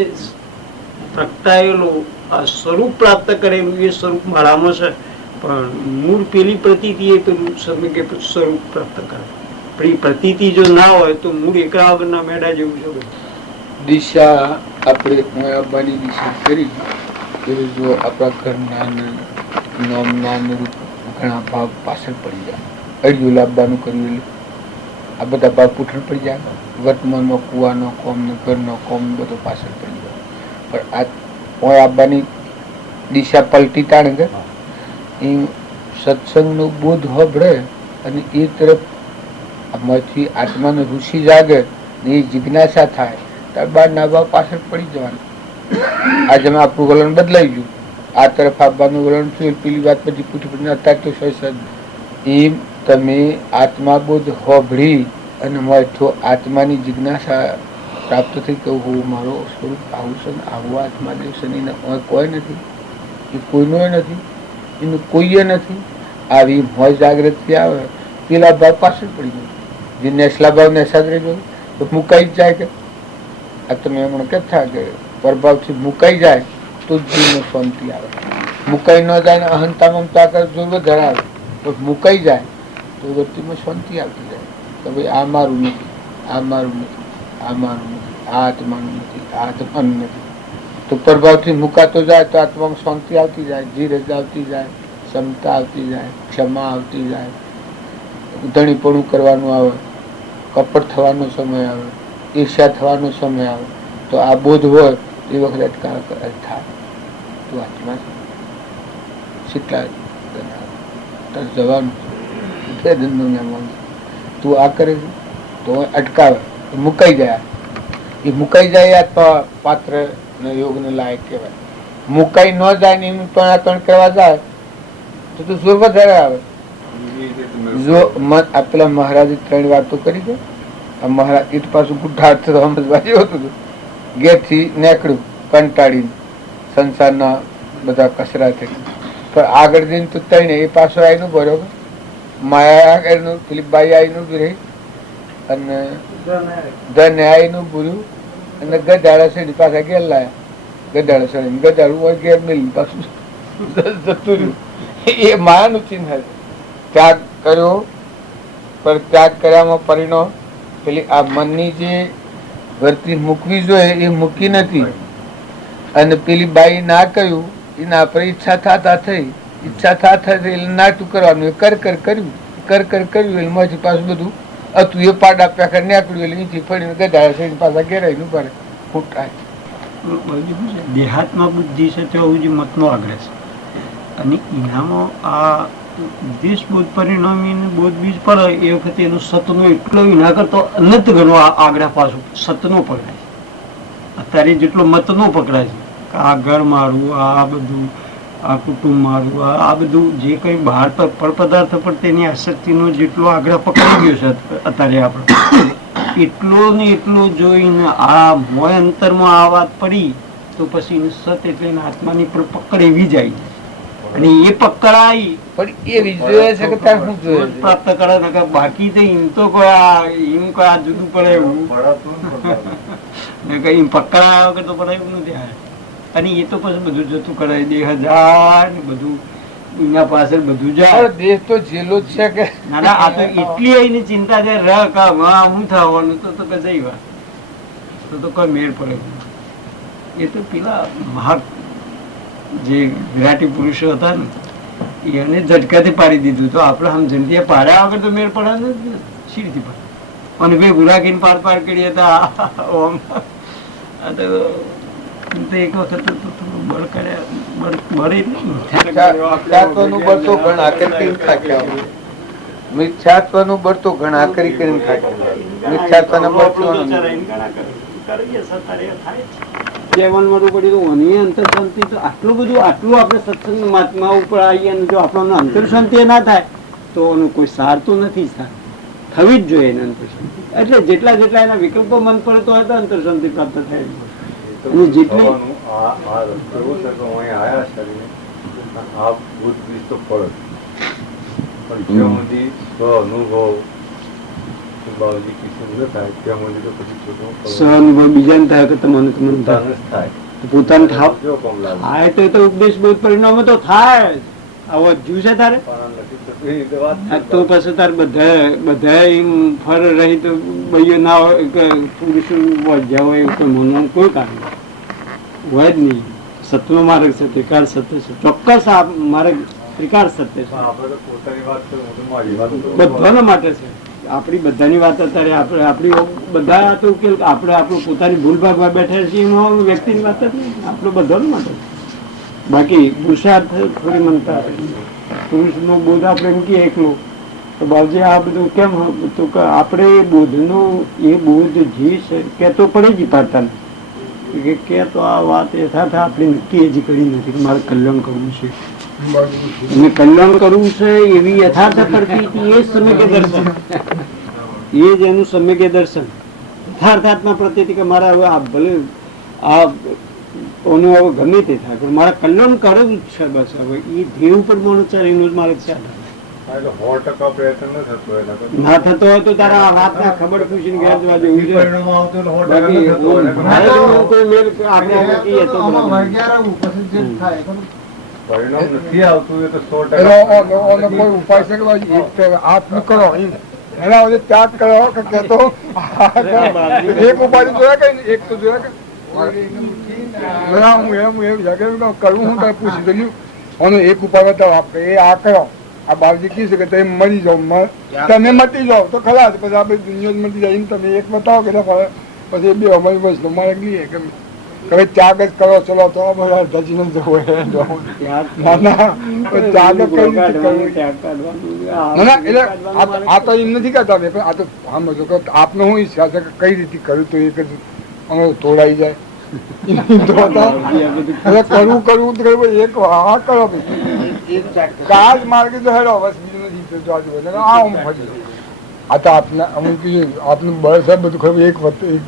પ્રગટાયેલું આ સ્વરૂપ પ્રાપ્ત કરેલું એ સ્વરૂપ મારામાં છે પણ મૂળ પેલી પ્રતીતિ એ પેલું સમ્યક સ્વરૂપ પ્રાપ્ત કરે. પણ એ પ્રતીતિ જો ના હોય તો મૂળ એકરા વગરના મેળા જેવું છે. દિશા આપણે આવવાની દિશા કરી જો આપણા ઘરના નામના ઘણા ભાગ પાછળ પડી જાય. અડિયું લાવવાનું કર્યું આ બધા ભાગ પૂઠણ પડી જાય. વર્તમાનમાં કુવાનો કોમ ને ઘરનો કોમ બધો પાછળ પડી જાય. પણ આ કોઈ આવવાની દિશા પલટી તાણે કે એ સત્સંગનો બોધ હોબળે અને એ તરફ આમાંથી આત્માનો ઋષિ જાગે ને એ જિજ્ઞાસા થાય ત્યાર બાર નાવા પાછળ પડી જવાનું. આજે આપણું વલણ બદલાઈ ગયું. આ તરફ આવવાનું વલણ થયું પેલી વાત બધી પૂઠી પડી અત્યારે તો સહજ એમ તમે આત્મા બોધ હોભળી અને માથો આત્માની જિજ્ઞાસા પ્રાપ્ત થઈ કે હું મારો સ્વરૂપ આવું છે ને આવું આત્મા દેવશે નહીં કોઈ નથી એ કોઈનો નથી એનું કોઈએ નથી. આવી મોજ જાગૃતિ આવે પેલા ભાવ પાછળ પડી ગયો. જે નેસલા ભાવ નેસાદ રહી ગયો તો મુકાઈ જ જાય કે આ તમે હમણાં કહેતા કે પ્રભાવથી મુકાઈ જાય તો જીવને શાંતિ આવે. મુકાઈ ન જાય ને અહંતા મમતા કર જોર વધારે આવે તો મુકાઈ જાય તો વ્યક્તિમાં શાંતિ આવતી જાય કે ભાઈ આ મારું નથી, આ મારું નથી, આ મારું નથી, આ આત્માનું નથી, આ આત્માનું નથી. તો પ્રભાવથી મુકાતો જાય તો આત્મામાં શાંતિ આવતી જાય, ધીરજ આવતી જાય, ક્ષમતા આવતી જાય, ક્ષમા આવતી જાય, ધણીપણું કરવાનું આવે, કપટ થવાનો સમય આવે, ઈર્ષા થવાનો સમય આવે તો આ બોધ હોય એ વખતે અટકાવ થાય. તું આત્મા શીતલા તારે જવાનું તું આ કરે છે તો અટકાવે, મુકાઈ જાય. એ મુકાઈ જાય આ પાત્ર યોગ ને લાયક કહેવાય. મુકાઈ ન જાય ને એમ પણ કરવા જાય તો તું જોર વધારે આવે. જો પેલા મહારાજે 3 વાતો કરી છે. આ મહારાજ એ પાછું ગુઠાર સમજવા જેવું હતું. ઘેર થી નીકળ્યું કંટાળીને સંસારના બધા કચરા થઈ, પણ આગળ જઈને તો તઈને એ પાછો આવીને બરોબર માયા આગળનું પેલી બાઈ આવીનું બી રહી અને ધન આવીનું પૂર્યું અને ગધાડા શેડી પાછા ઘેર લાયા. ગધાડા શેડી ગધાડું હોય ઘેર મિલી પાછું જતું રહ્યું. એ માયાનું ચિહ્ન છે. ત્યાગ કર્યો, પણ ત્યાગ કર્યામાં પરિણામ પેલી આ મનની જે વર્તી મૂકવી જોઈએ એ મૂકી નથી. અને પેલી બાઈ ના કહ્યું એના પર ઈચ્છા થતા થઈ, ઈચ્છા થતા થઈ એટલે નાટું કરવાનું. કર કર્યું એટલે માંથી પાછું બધું હતું એ પાડા પેકર નીકળ્યું એટલે અહીંથી ફરીને ગધાડા શેડી પાછા ઘેરાઈ નું પડે ફૂટાય. દેહાત્મા બુદ્ધિ છે તે મતનો આગ્રહ છે અને એનામાં આ દેશ બોધ પરિણામી બોધ બીજ પડે એ વખતે એનું સતનો એટલો એના કરતો અનંત ગણો આગ્રહ પાછું સતનો પકડાય. અત્યારે જેટલો મતનો પકડાય છે કે આ ઘર મારું, આ બધું, આ કુટુંબ મારું, આ બધું જે કંઈ બહાર પર પદાર્થ પર તેની આસક્તિનો જેટલો આગ્રહ પકડી ગયો છે અત્યારે આપણે એટલો ને એટલો જોઈને આ મોય અંતરમાં આ વાત પડી તો પછી સત એટલે આત્માની પર પકડ એવી જાય અને એ પકડાઈ પણ એ વિજય છે કે ત્યાં શું જોઈએ પ્રાપ્ત કરે બાકી તો એમ તો કોઈ આ જુદું પડે એવું કઈ પકડાયા વગર તો પડાયું નથી. અને એ તો પછી બધું જતું કરાય દેહ જાય ને બધું એના પાછળ બધું જાય. દેહ તો જેલો જ છે કે ના આ તો એટલી એની ચિંતા છે હું થવાનું તો કઈ વાત તો કોઈ મેળ પડે. એ તો પેલા મહા જે વિરાટી પુરુષો હતા ને એને ઝટકાથી પાડી દીધું તો આપણે આમ જંતિયા પાડ્યા વગર તો મેળ પડે ને સીડીથી પડે. અને બે ગુરાકીને પાર કરીએ હતા એક વખત બળ મિથ્યાત્વનું બળ તો ઘણા કરી કરીને મિથ્યાત્વના બળ આટલું આપણે સત્સંગ મહાત્મા ઉપર આવીએ અને જો આપણને અંતર શાંતિ ના થાય તો એનું કોઈ સાર તો નથી થવી જ જોઈએ એને અંતર શાંતિ. એટલે જેટલા એના વિકલ્પો મન પડે તો અંતર શાંતિ પ્રાપ્ત થાય. અને જેટલી સહાનુભવ બીજાને થાય કે તમને થાય પોતાને થાય તો ઉપદેશ બહુ પરિણામો તો થાય. આવો જ્યુ છે તારે તો પછી તારે બધા એમ ફર રહી તો ભાઈઓ ના હોય કે પુરુષો વધ્યા હોય કોઈ મનનું કોઈ કારણ હોય જ નહીં. સત્યનો માર્ગ છે, ત્રિકાળ સત્ય છે, ચોક્કસ આ માર્ગ ત્રિકાળ સત્ય છે બધાના માટે છે. આપણી બધાની વાત અત્યારે આપણી બધા તો ઉકેલ આપણે આપણું પોતાની ભૂલ ભાગમાં બેઠા છીએ એમાં વ્યક્તિની વાત જ નહીં, આપણું બધાનું માટે. બાકી પુરુષાર્થ થોડી મનતા પુરુષનો બોધ આપણે એમ કહીએ એકલો તો બાબજી આ બધું કેમ તો કે આપણે બોધનો એ બોધ જે છે કહેતો પડે જ પાડતા કે તો આ વાત યથાર્થ આપણે નક્કી હજી કરી નથી કે મારે કલ્યાણ કરવું છે અને કલ્યાણ કરવું છે એવી યથાર્થ પડતી એ સમ્યક દર્શન, એ જ એનું સમ્યક દર્શન યથાર્થાત્મા પ્રત્યે કે મારા હવે આ ભલે આ ઓનું હવે ગમે તે થાય પણ મારા કલ્યાણ કરવું જ છે. બસ હવે એ ધ્યેય ઉપર માણસ ચાલે એનું જ મારે છે. ના થતો હોય તો તારા વાત ના ખબર પૂછીને ઘેર જવા જેવું છે. પરિણામ નથી આવતું એ તો 100% કોઈ ઉપાય છે કે આત્મ કરો એના વચ્ચે ત્યાગ કરો કે કહેતો એક ઉપાય જોયા કઈ એક તો જોયા કે કરવું હું પૂછી દઉં અને એક ઉપાય બતાવો આપણે એ આ કરો. આ બાવજી કી છે કે તમે મરી જાઓ, તમે મટી જાઓ તો ખરા પછી આપણે દુનિયા મટી જાય તમે એક બતાવો કે પછી બે અમારી બસ અમારે લઈએ કે હવે ત્યાગ જ કરો ચલો તો અમારે ધજી ન જવું ના ના ત્યાગ કઈ રીતે કરવો ના ના એટલે આ તો એમ નથી કહેતા મેં આ તો આમ કે આપને હું ઈચ્છા છે કે કઈ રીતે કર્યું તો એક જ અમે તોડાઈ જાય કરવું એક હા કરો કાજ માર્ગે તો હેડો બસ બીજું નથી આ હું ફરી આ તો આપના અમુક આપનું બળ છે બધું ખરું એક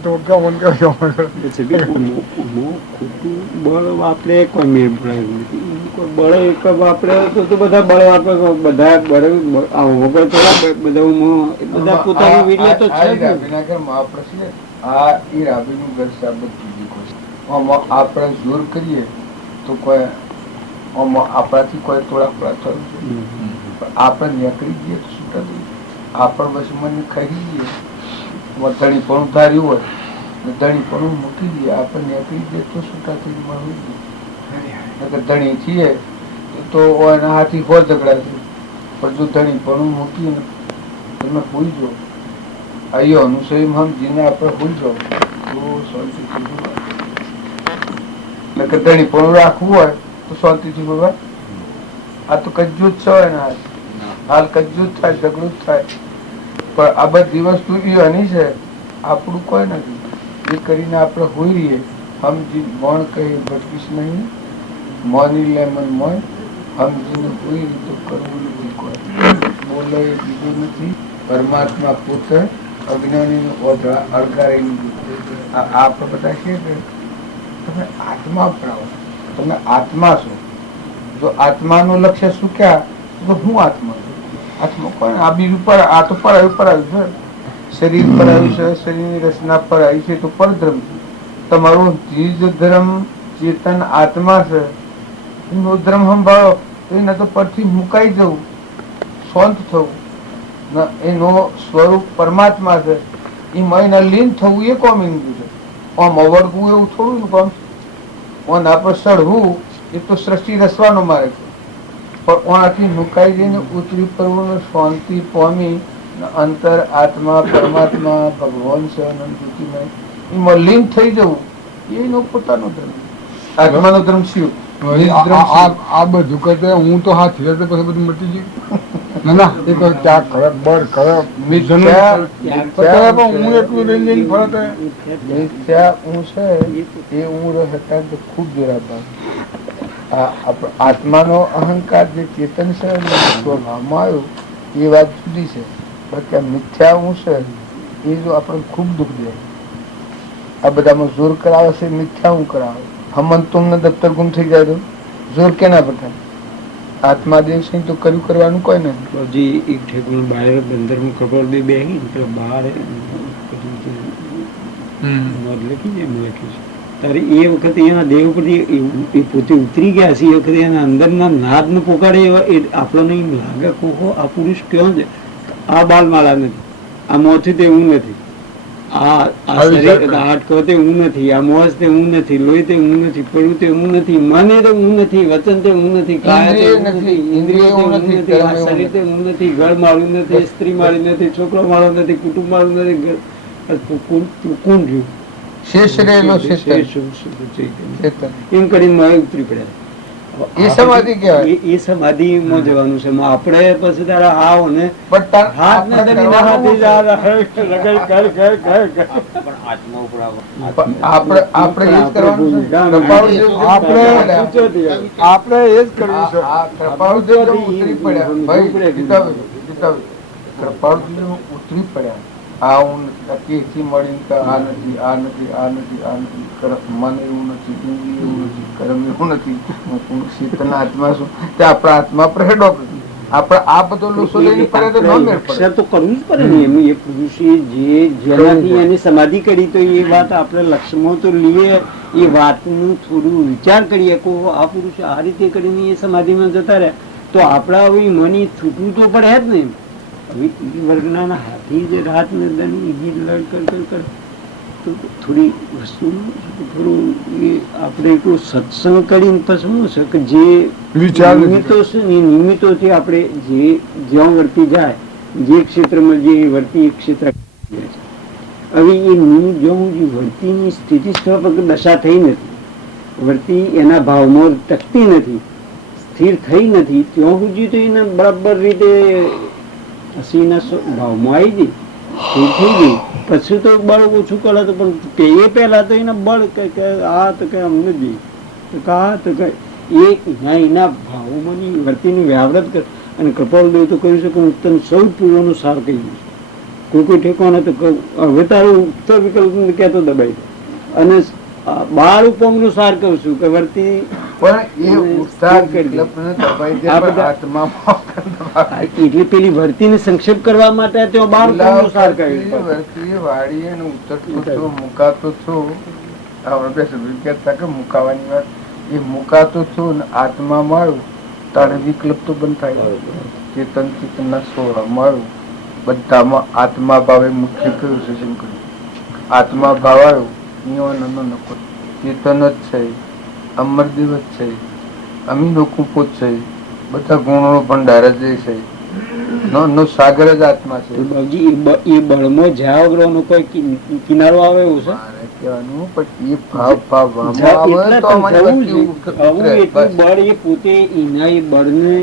તો મન બળ વાપરે કોઈ મેળ બળ એક વાપરે તો બધા બળ વાપરે બધા બળ વગર બધા પોતાની વીડિયો તો છે જ ને. મહાપ્રશ્ન આ એ રાબીનું ઘર છે આ બધું દીખો છે. આમાં આપણે જોર કરીએ તો કોઈ આમાં આપણાથી કોઈ થોડા થોડા થયું છે પણ આપણે નીકળી જઈએ તો છૂટા દઈએ આપણે બસ મને ખાઈ જઈએ ધણી પણ ધાર્યું હોય ધણી પણ મૂકી દઈએ આપણે નીકળી જઈએ તો છૂટા થઈ મળવું જઈએ ધણી છીએ તો એના હાથી હો ઝઘડા છે પણ જો ધણી પણ મૂકીને તમે હોઈ જાઓ આયો અનુસરી સમજીને આપણે હોઈ જાઓ તો શાંતિથી ધણી પણ રાખવું હોય તો શાંતિથી બોલવા આ તો કજ્જુ જ છે એના હાલ કજ્જુ જ થાય ઝઘડું જ થાય પણ આ બધી વસ્તુ એની છે આપણું કોઈ નથી એ કરીને આપણે હોઈ રહીએ સમજી મણ કહી ભટકીશ નહીં મોની લે મન મોય સમજીને હોઈ રહી તો કરવું નથી કોઈ બોલે એ બીજું નથી પરમાત્મા પોતે અજ્ઞાની અળગારેલું આપણે બધા છે કે તમે આત્મા અપનાવો તમે આત્મા છો જો આત્માનું લક્ષ્ય શું ક્યાં તો હું આત્મા છું આત્મા કોણ આ બીજું પર આ તો પર આવ્યું છે શરીર પર આવ્યું છે શરીરની રચના પર આવી છે તો પરધર્મ છે તમારું જીજ ધર્મ ચેતન આત્મા છે એનો ધર્મ સંભાળો તો એને તો પરથી મુકાઈ જવું શાંત થવું એનો સ્વરૂપ પરમાત્મા છે એ મયના લીન થવું એ કોમ હિન્દુ છે આમ અવળવું એવું થોડું ને કોમ ઓના પર સડવું એ તો સૃષ્ટિ રસવાનો મારે છે પણ ઓનાથી મુકાઈ જઈને ઉતરી પડવું શાંતિ પામી અંતર આત્મા પરમાત્મા ભગવાન છે અનંત જ્યોતિમય એમાં લીન થઈ જવું એનો પોતાનો ધર્મ આત્માનો ધર્મ શિવ આ બધું કરતા હું તો હાથ તો પછી બધું મટી ગયું ના ના એ તો ત્યાગ કરે બળ કરે હું એટલું લઈને ફરત મિથ્યા હું છે એ હું રહેતા તો ખૂબ જોરાબાર આત્માનો અહંકાર જે ચેતન છે સ્વભાવમાં આવ્યું એ વાત જુદી છે બાકી મિથ્યા હું છે એ જો આપણે ખૂબ દુઃખ દે આ બધામાં જોર કરાવે છે મિથ્યા હું કરાવે હમન તુમને દફતર ગુમ થઈ જાય તો જોર કેના પર થાય આત્માદેવ સિંહ તો કર્યું કરવાનું કોઈ નહીં હજી એક ઠેકનું બહાર બંદરમાં ખબર બે ગઈ ને બહાર લખી જાય લખ્યું છે ત્યારે એ વખતે એના દેહ પરથી એ પોતે ઉતરી ગયા છે એ વખતે એના અંદરના નાદને પોકાડે એવા એ આપણને એમ લાગે કોકો આ પુરુષ કેવો છે આ બાલમાળા નથી આ મોથી તે હું નથી આ શરીર હાડકો તે હું નથી આ મોસ તે હું નથી લોહી તે હું નથી પડવું તે હું નથી મને તે હું નથી વચન તે હું નથી કાયા તે હું નથી ઇન્દ્રિય તે હું નથી આ શરીર તે હું નથી ઘર મારું નથી સ્ત્રી મારી નથી છોકરો મારો નથી કુટુંબ મારું નથી કોણ રહ્યું શેષ રહેલો એમ કરીને ઉતરી પડ્યા એ સમાધિ કહેવાય એ સમાધિમાં જવાનું છે આપણે પછી તારા આવ ને હાથ ને ધરી ના હાથી આપણે એ જ કરવાનું છે આપણે એ જ કરવું છે કૃપાળુદેવ ઉતરી પડ્યા ભાઈ કૃપાળુદેવ ઉતરી પડ્યા આ હું નક્કી મળીને આ નથી આ નથી આ નથી આ નથી મન એવું નથી ઇન્દ્રિય એવું નથી કર્મ એવું નથી હું ચેતના આત્મા છું તે આપણા આત્મા પ્રહેડો આપણે આ બધો લોસો લઈને પડે તો ન મેળ પડે તો કરવું જ પડે ને એમ એ પુરુષે જે જેનાથી એની સમાધિ કરી તો એ વાત આપણે લક્ષ્યમાં તો લઈએ એ વાતનું થોડું વિચાર કરીએ કે આ પુરુષ આ રીતે કરીને એ સમાધિમાં જતા રહે તો આપણા હવે મની છૂટવું તો પડે જ ને હવે એ વર્ગના હાથી જે રાત ને દની લડ કર તો થોડી વસ્તુ થોડું એ આપણે એટલું સત્સંગ કરીને પછી શું છે કે જે નિમિત્તો છે એ નિમિત્તોથી આપણે જે જ્યાં વર્તી જાય જે ક્ષેત્રમાં જે વર્તી એ ક્ષેત્ર હવે એ જો વર્તીની સ્થિતિસ્થાપક દશા થઈ નથી, વર્તી એના ભાવમાં ટકતી નથી, સ્થિર થઈ નથી, ત્યાં સુધી તો એને બરાબર રીતે હસીના ભાવમાં આવી ગઈ, સ્થિર થઈ ગઈ, પછી તો બળ ઓછું કરે તો પણ એ પહેલા તો એના બળ આ તો કઈ અમને જ આ તો કઈ એના ભાવોમાં વર્તીની વ્યાવૃત કર. અને કૃપાળદેવ તો કહ્યું છે કે હું તને સૌ પૂર્વનો સાર કહી દઈશ, કોઈ ઠેકાણો તો હવે તારું ઉત્તર વિકલ્પ કહેતો દબાઈ અને 12 ઉપમનો સાર કહું છું કે વર્તી એટલે પેલી વર્તીને સંક્ષેપ કરવા માટે ત્યાં 12 ઉપમનો સાર કહ્યું. વાડીએ ઉતરતો છો, મુકાતો છો, મુકાવાની વાત એ મુકાતો છો ને આત્મામાં આવ્યું તારે વિકલ્પ તો બંધ થાય. ચેતન ચેતનના સોળમાં આવ્યું બધામાં આત્મા ભાવે મુખ્ય કયું છે શંકર? આત્મા ભાવ આવ્યો ચેતન જ છે, અમરદેવ જ છે, અમીનો કૂપો જ છે, બધા ગુણોનો ભંડાર જ છે, નો સાગર જ આત્મા છે. એ બળમાં જ્યાં વગરનો કોઈ કિનારો આવે એવું છે કહેવાનું, પણ એ ભાવ ભાવવામાં બળ એ પોતે એના બળને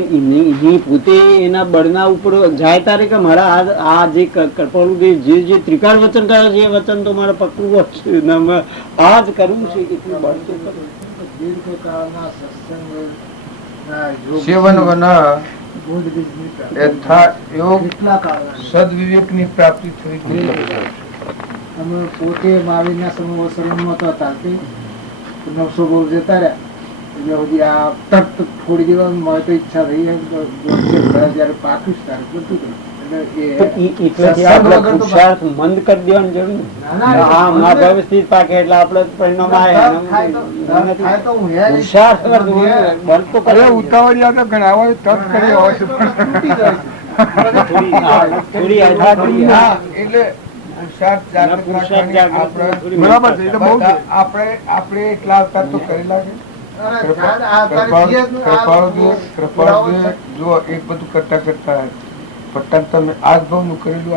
પોતે એના બળના ઉપર જાય તારે કે મારા આ જે કૃપાળુ જે ત્રિકાળ વચન કરે છે એ વચન તો મારે પકડવું જ છે, આ જ કરવું છે. એટલું બળ તો દીર્ઘકાળના સત્સંગ સેવન વના સદવિવેક ની પ્રાપ્તિ થઈ. અમે પોતે મહાવીરના સમૂહ તો ચાલતી 900 બોલ જતા રહ્યા એટલે સુધી આ તરત છોડી દેવાનું મળે તો ઈચ્છા થઈ જયારે પાકું ત્યારે બધું મંદ કરી દેવાની જરૂર નથી. વ્યવસ્થિત પાકે એટલે આપડે પરિણામ ઉતાવળિયા તો ઘણા તપ કરી એટલે આપણે એટલા અવતાર તો કરેલા છે. જો એક બધું કરતા કરતા તમે આજ ભાવ નું કરેલું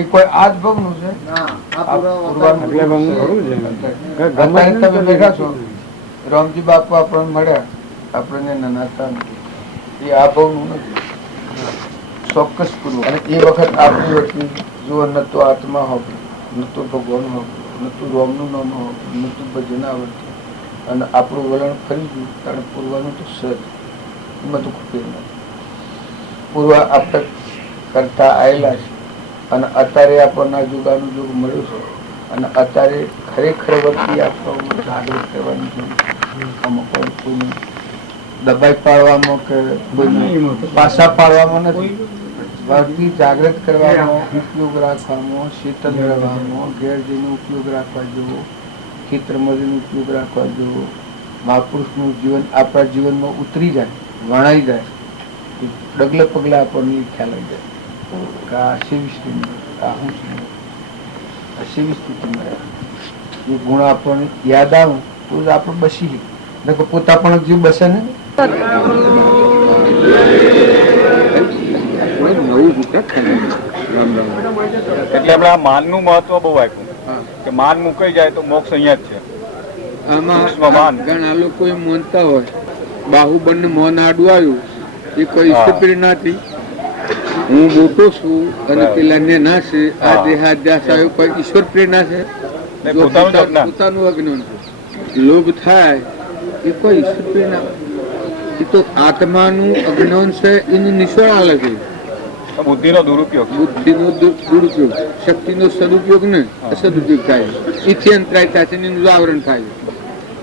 એ કોઈ આજ ભાવ નું છે. તમે બેઠા છો, રામજી બાપુ આપણને મળ્યા, આપણને નાના એ આ ભાવ નું નથી, ચોક્કસ પૂર્વ. અને એ વખત આપણી વચ્ચે જો ન તો આત્મા હોવ, ન તો ભગવાન હોવ, ન તો રોમ નું નામ હોવ, ન તો ભજન આવડતું, અને આપણું વલણ ફરી ગયું ત્યારે પૂર્વનું તો સજ એમાં તો ખૂટે નથી. પૂર્વ આપણે કરતા આવેલા છે અને અત્યારે આપણને જુગાનું યુગ મળ્યું છે અને અત્યારે ખરેખર વચ્ચે આપણને જાગૃત કરવાની જરૂર. અમુક કોઈને દબાઈ પાડવામાં કે પાસા પાડવામાં નથી, વર્તી જાગૃત કરવામાં, ઉપયોગ રાખવામાં, શીતલ રહેવામાં, ઘેર જઈને ઉપયોગ રાખવા જેવો, ખેતરમાં જઈને ઉપયોગ રાખવા જેવો, મહાપુરુષનું જીવન આપણા જીવનમાં ઉતરી જાય, વણાઈ જાય, ડગલે પગલા આપણને ખ્યાલ આવી જાય કે આ સેવી સ્થિતિ, આ હું છું, આ સેવી સ્થિતિમાં એ ગુણ આપણને યાદ આવે તો જ આપણે બસી પોતા પણ જીવ બસે ને. એટલે આપણે આ માનનું મહત્વ બહુ આપ્યું કે માન મુકાઈ જાય તો મોક્ષ અહીંયા જ છે. આમાં ઘણા લોકો એમ માનતા હોય બાહુબળ મોન આડું આવ્યું એ કોઈ ઈશ્વર નથી, હું મોટો છું અને પેલા ને ના છે, આ દેહાદ્યાસ આવ્યો કોઈ ઈશ્વર પ્રેરણા છે, પોતાનું અજ્ઞાન છે, લોભ થાય એ કોઈ ઈશ્વર પ્રેરણા, એ તો આત્માનું અજ્ઞાન છે એનું નિષ્ફળ અલગ છે. બુદ્ધિનો દુરુપયોગ, શક્તિનો સદુપયોગ ને અસદુપયોગ થાય, એથી અંતરાય થાય છે, એનું આવરણ થાય.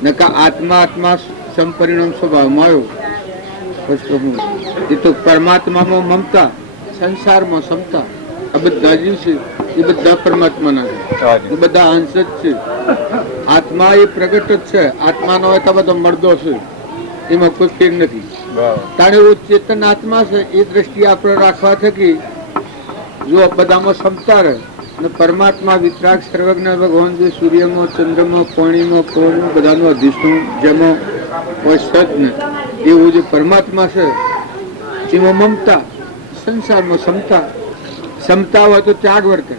નકા આત્મા સંપરિણામ સ્વભાવમાં આવ્યો, એ તો પરમાત્મામાં મમતા, સંસારમાં સમતા. આ બધા જીવ છે એ બધા પરમાત્માના છે, એ બધા અંશ જ છે. આત્મા એ પ્રગટ જ છે, આત્માનો હોય તો બધો મર્દો છે, એમાં કોઈ ફેર નથી. તારે ચેતન આત્મા છે એ દ્રષ્ટિએ આપણે રાખવા થકી જો બધામાં ક્ષમતા રહે અને પરમાત્મા વિતરાગ સર્વજ્ઞ ભગવાન જે સૂર્યમાં, ચંદ્રમાં, પાણીમાં, પવનમાં બધાનું અધિષ્ઠું જેમાં હોય સજ્ઞ એવું જે પરમાત્મા છે એમાં મમતા, સંસારમાં ક્ષમતા, ક્ષમતા હોય તો ત્યાગ વર્તે,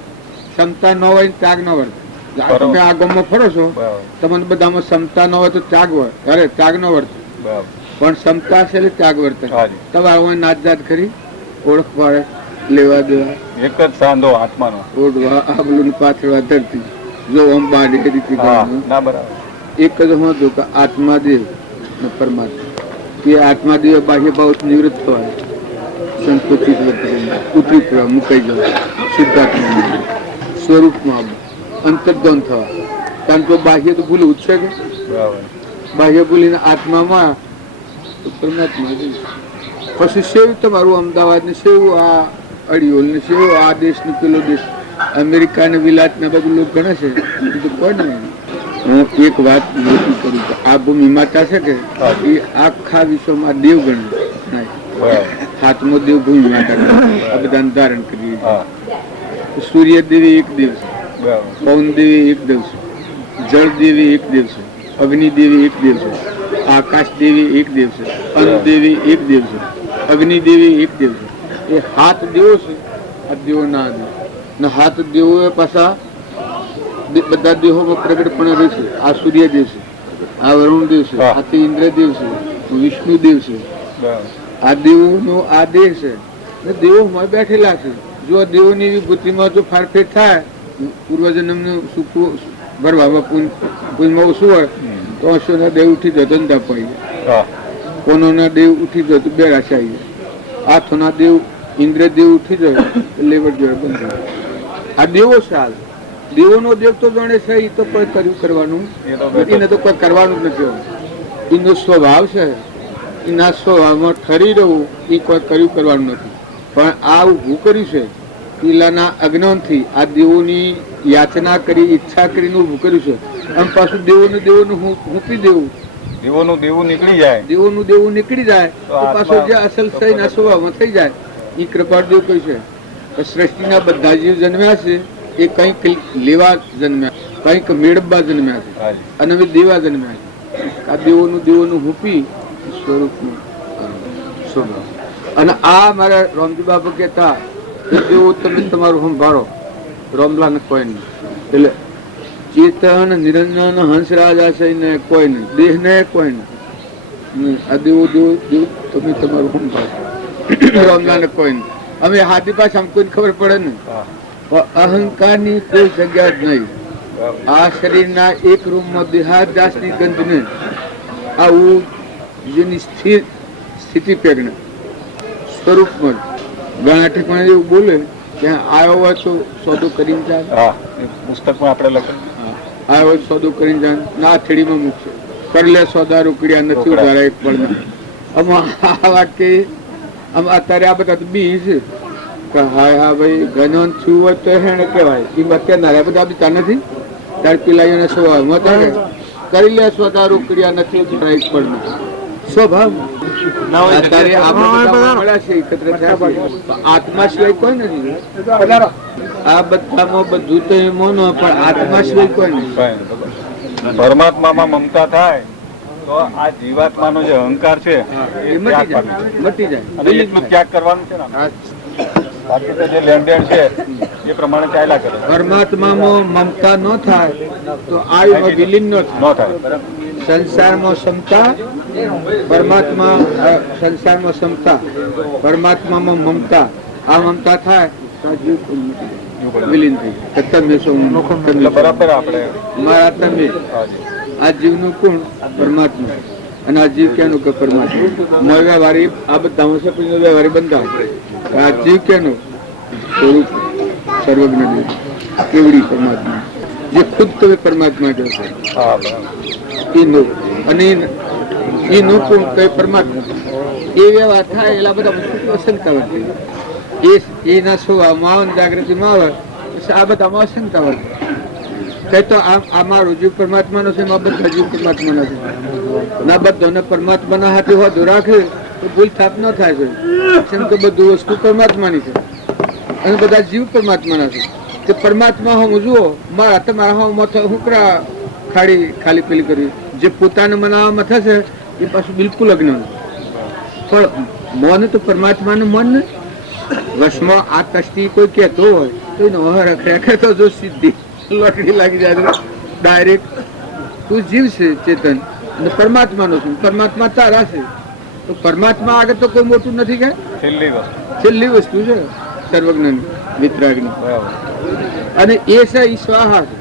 ક્ષમતા ન હોય ત્યાગ ન વર્તે. આ તમે આ ગામમાં ફરો છો, તમને બધામાં ક્ષમતા ન હોય તો ત્યાગ હોય, અરે ત્યાગ ન વર્તે, પણ ક્ષમતા છે એટલે ત્યાગ વર્તે. તમારે નાત જાત કરી ઓળખ પાડે લેવા દેવા એક જ સાંધો આત્માનો ઓઢવા આબલું પાથરવા ધરતી જો આમ બાડી રીતે ના બરાબર. એક જ હોતું કે આત્માદેવ ને પરમાત્મા, એ આત્માદેવ બાહ્ય ભાવ નિવૃત્ત થવાય, સંકુચિત ઉતરી થવા, મુકાઈ જવા, શુદ્ધાત્મા સ્વરૂપમાં અંતર્ધન થવા. કારણ કે બાહ્ય તો ભૂલવું જ છે કે બાહ્ય ભૂલીને આત્મામાં પરમાત્મા પછી સેવ તમારું અમદાવાદ ને સેવ આ અડિયોલ ને સેવ આ દેશ ને પેલો દેશ અમેરિકા ને વિલાત ને બધું લોકો ગણે છે. કોઈ નહીં, હું એક વાત નક્કી કરું કે આ ભૂમિ માતા છે કે એ આખા વિશ્વમાં દેવ ગણે, હાથમાં દેવ ભૂમિ માતા આ બધાને ધારણ કરી. સૂર્ય દેવી એક દેવ છે, પવન દેવી એક દેવ છે, જળ દેવી એક દેવ છે, અગ્નિ દેવી એક દેવ છે, આકાશ દેવી એક દેવ છે, અન્ન દેવી એક દેવ છે, અગ્નિ દેવી એક દેવ છે. એ હાથ દેવો છે, આ દેવો ના દેવ ને હાથ દેવો એ પાછા બધા દેહોમાં પ્રગટપણે રહે છે. આ સૂર્ય દેવ છે, આ વરુણ દેવ છે, આથી ઇન્દ્ર દેવ છે, વિષ્ણુ દેવ છે. આ દેવોનો આ દેહ છે ને દેવોમાં બેઠેલા છે. જો દેવોની વિભૂતિમાં જો ફારફેર થાય, પૂર્વજન્મનું સુખ ભરવામાં પુણ્યમાં ઓછું હોય તો અશ્વના દેવ ઉઠી જતો ધંધા પાઈ જાય, કોનોના દેવ ઉઠી જતો બે રાશી આવી જાય, હાથોના દેવ ઇન્દ્ર દેવ ઉઠી જાય લેવડ જોડે બંધ થાય. આ દેવો સાલ દેવોનો દેવ તો જાણે છે, એ તો કોઈ કર્યું કરવાનું એને તો કોઈ કરવાનું જ નથી. એનો સ્વભાવ છે, એના સ્વભાવમાં ઠરી રહેવું એ કોઈ કર્યું કરવાનું નથી. પણ આ ઊભું કર્યું છે પેલાના અજ્ઞાનથી, આ દેવોની યાચના કરી ઈચ્છા કરીને ઊભું કર્યું છે. આમ પાછું દેવોનું મૂકી દેવું, દેવોનું દેવું નીકળી જાય, દેવોનું દેવું નીકળી જાય તો પાછું જે અસલ સહીના સ્વભાવમાં થઈ જાય. એ કૃપાળ દેવ કહ્યું છે સૃષ્ટિના બધા જીવ જન્મ્યા છે એ કંઈક લેવા જન્મ્યા, કંઈક મેળવવા જન્મ્યા છે અને હવે દેવા જન્મ્યા છે. આ દેવોનું હૂપી સ્વરૂપનું સ્વભાવ. અને આ મારા રામજી બાબા કહેતા દેવો તમે તમારું સંભાળો, રામલાને કોઈ નહીં. એટલે ચેતન નિરંજન હંસરાજ આશય ને કોઈ નહીં, દેહ ને કોઈ નહીં. આ દેવો તમે તમારું સંભાળો, રામલાને કોઈ નહીં. અમે હાથી પાસે આમ કોઈને ખબર પડે ને, અહંકાર ની કોઈ જગ્યા જ નહીં. આ શરીરના એક રૂમમાં દેહાદાસ ની ગંધ ને આવું જેની સ્થિતિ પેગને સ્વરૂપમાં ઘણા ઠેકાણે એવું બોલે કે આવ્યો હોય તો સોદો કરીને જાય, પુસ્તકમાં આપણે લખેલું આવ્યો હોય સોદો કરીને જાય ના થેડીમાં મૂકશે, કરી લે સોદા રોકડિયા નથી ઉધારા એક પણ. આમાં આ વાક્ય આમ અત્યારે આ બધા બી છે કે હા હા ભાઈ ગણન થયું હોય તો એને કહેવાય. એ અત્યારે બધા બીતા નથી ત્યારે પેલા એને સ્વભાવમાં કરી લે સોદા રોકડિયા નથી ઉધારા એક પણ સ્વભાવ. અત્યારે મળ્યા છે એકત્ર આત્મા સિવાય કોઈ નથી. આ બધામાં બધું તો મોનો પણ આત્મા સિવાય કોઈ નથી. પરમાત્મામાં મમતા થાય તો આ જીવાત્માનો જે અહંકાર છે એ મટી જાય. એટલું ત્યાગ કરવાનું છે ને, બાકી તો જે લેણદેણ છે એ પ્રમાણે ચાલ્યા કરે. પરમાત્મામાં મમતા ન થાય તો આયુમાં વિલીન ન થાય. સંસારમાં ક્ષમતા, પરમાત્મા સંસારમાં ક્ષમતા, પરમાત્મામાં મમતા. આ મમતા થાય તો જીવ વિલીન થઈ જાય. બરાબર આપણે મારા તમે આ જીવનું કોણ? પરમાત્મા. અને આ જીવ ક્યાંનું કે પરમાત્મા. વ્યવહારી આ બધા વ્યવહારી બંધા. આ જીવ ક્યાંનું? સ્વરૂપ સર્વજ્ઞ દેવ કેવડી પરમાત્મા જે ખુદ તમે પરમાત્મા કહો છો અને એનું કોણ કઈ પરમાત્મા. એ વ્યવહાર થાય એટલા બધા અસંગતા વર્તે. એના સ્વભાવમાં જાગૃતિમાં આવે આ બધામાં અસંગતા વર્તે. કઈ તો આ મારો જીવ પરમાત્માનો છે, આ બધા જીવ પરમાત્માનો છે. ના બધાને પરમાત્માના હાથે હોદો રાખે તો ભૂલ થાપ ન થાય છે. કેમ કે બધું વસ્તુ પરમાત્માની છે અને બધા જીવ પરમાત્માના છે. કે પરમાત્મા હું જુઓ મારા તમારા હું ખાલી પેલી કરી જે પોતાને મનાવવામાં થશે એ પાછું બિલકુલ અજ્ઞાન. પણ મન તો પરમાત્માનું મન ને વશમાં આ કષ્ટી કોઈ કહેતો હોય તો એનો રખે તો જો સીધી લોટરી લાગી જાય ડાયરેક્ટ તું જીવ છે ચેતન અને પરમાત્માનો છું, પરમાત્મા તારા છે, તો પરમાત્મા આગળ તો કોઈ મોટું નથી કે છેલ્લી વસ્તુ છે સર્વજ્ઞ વિતરાગની, અને એ છે ઈ સ્વાહા છે.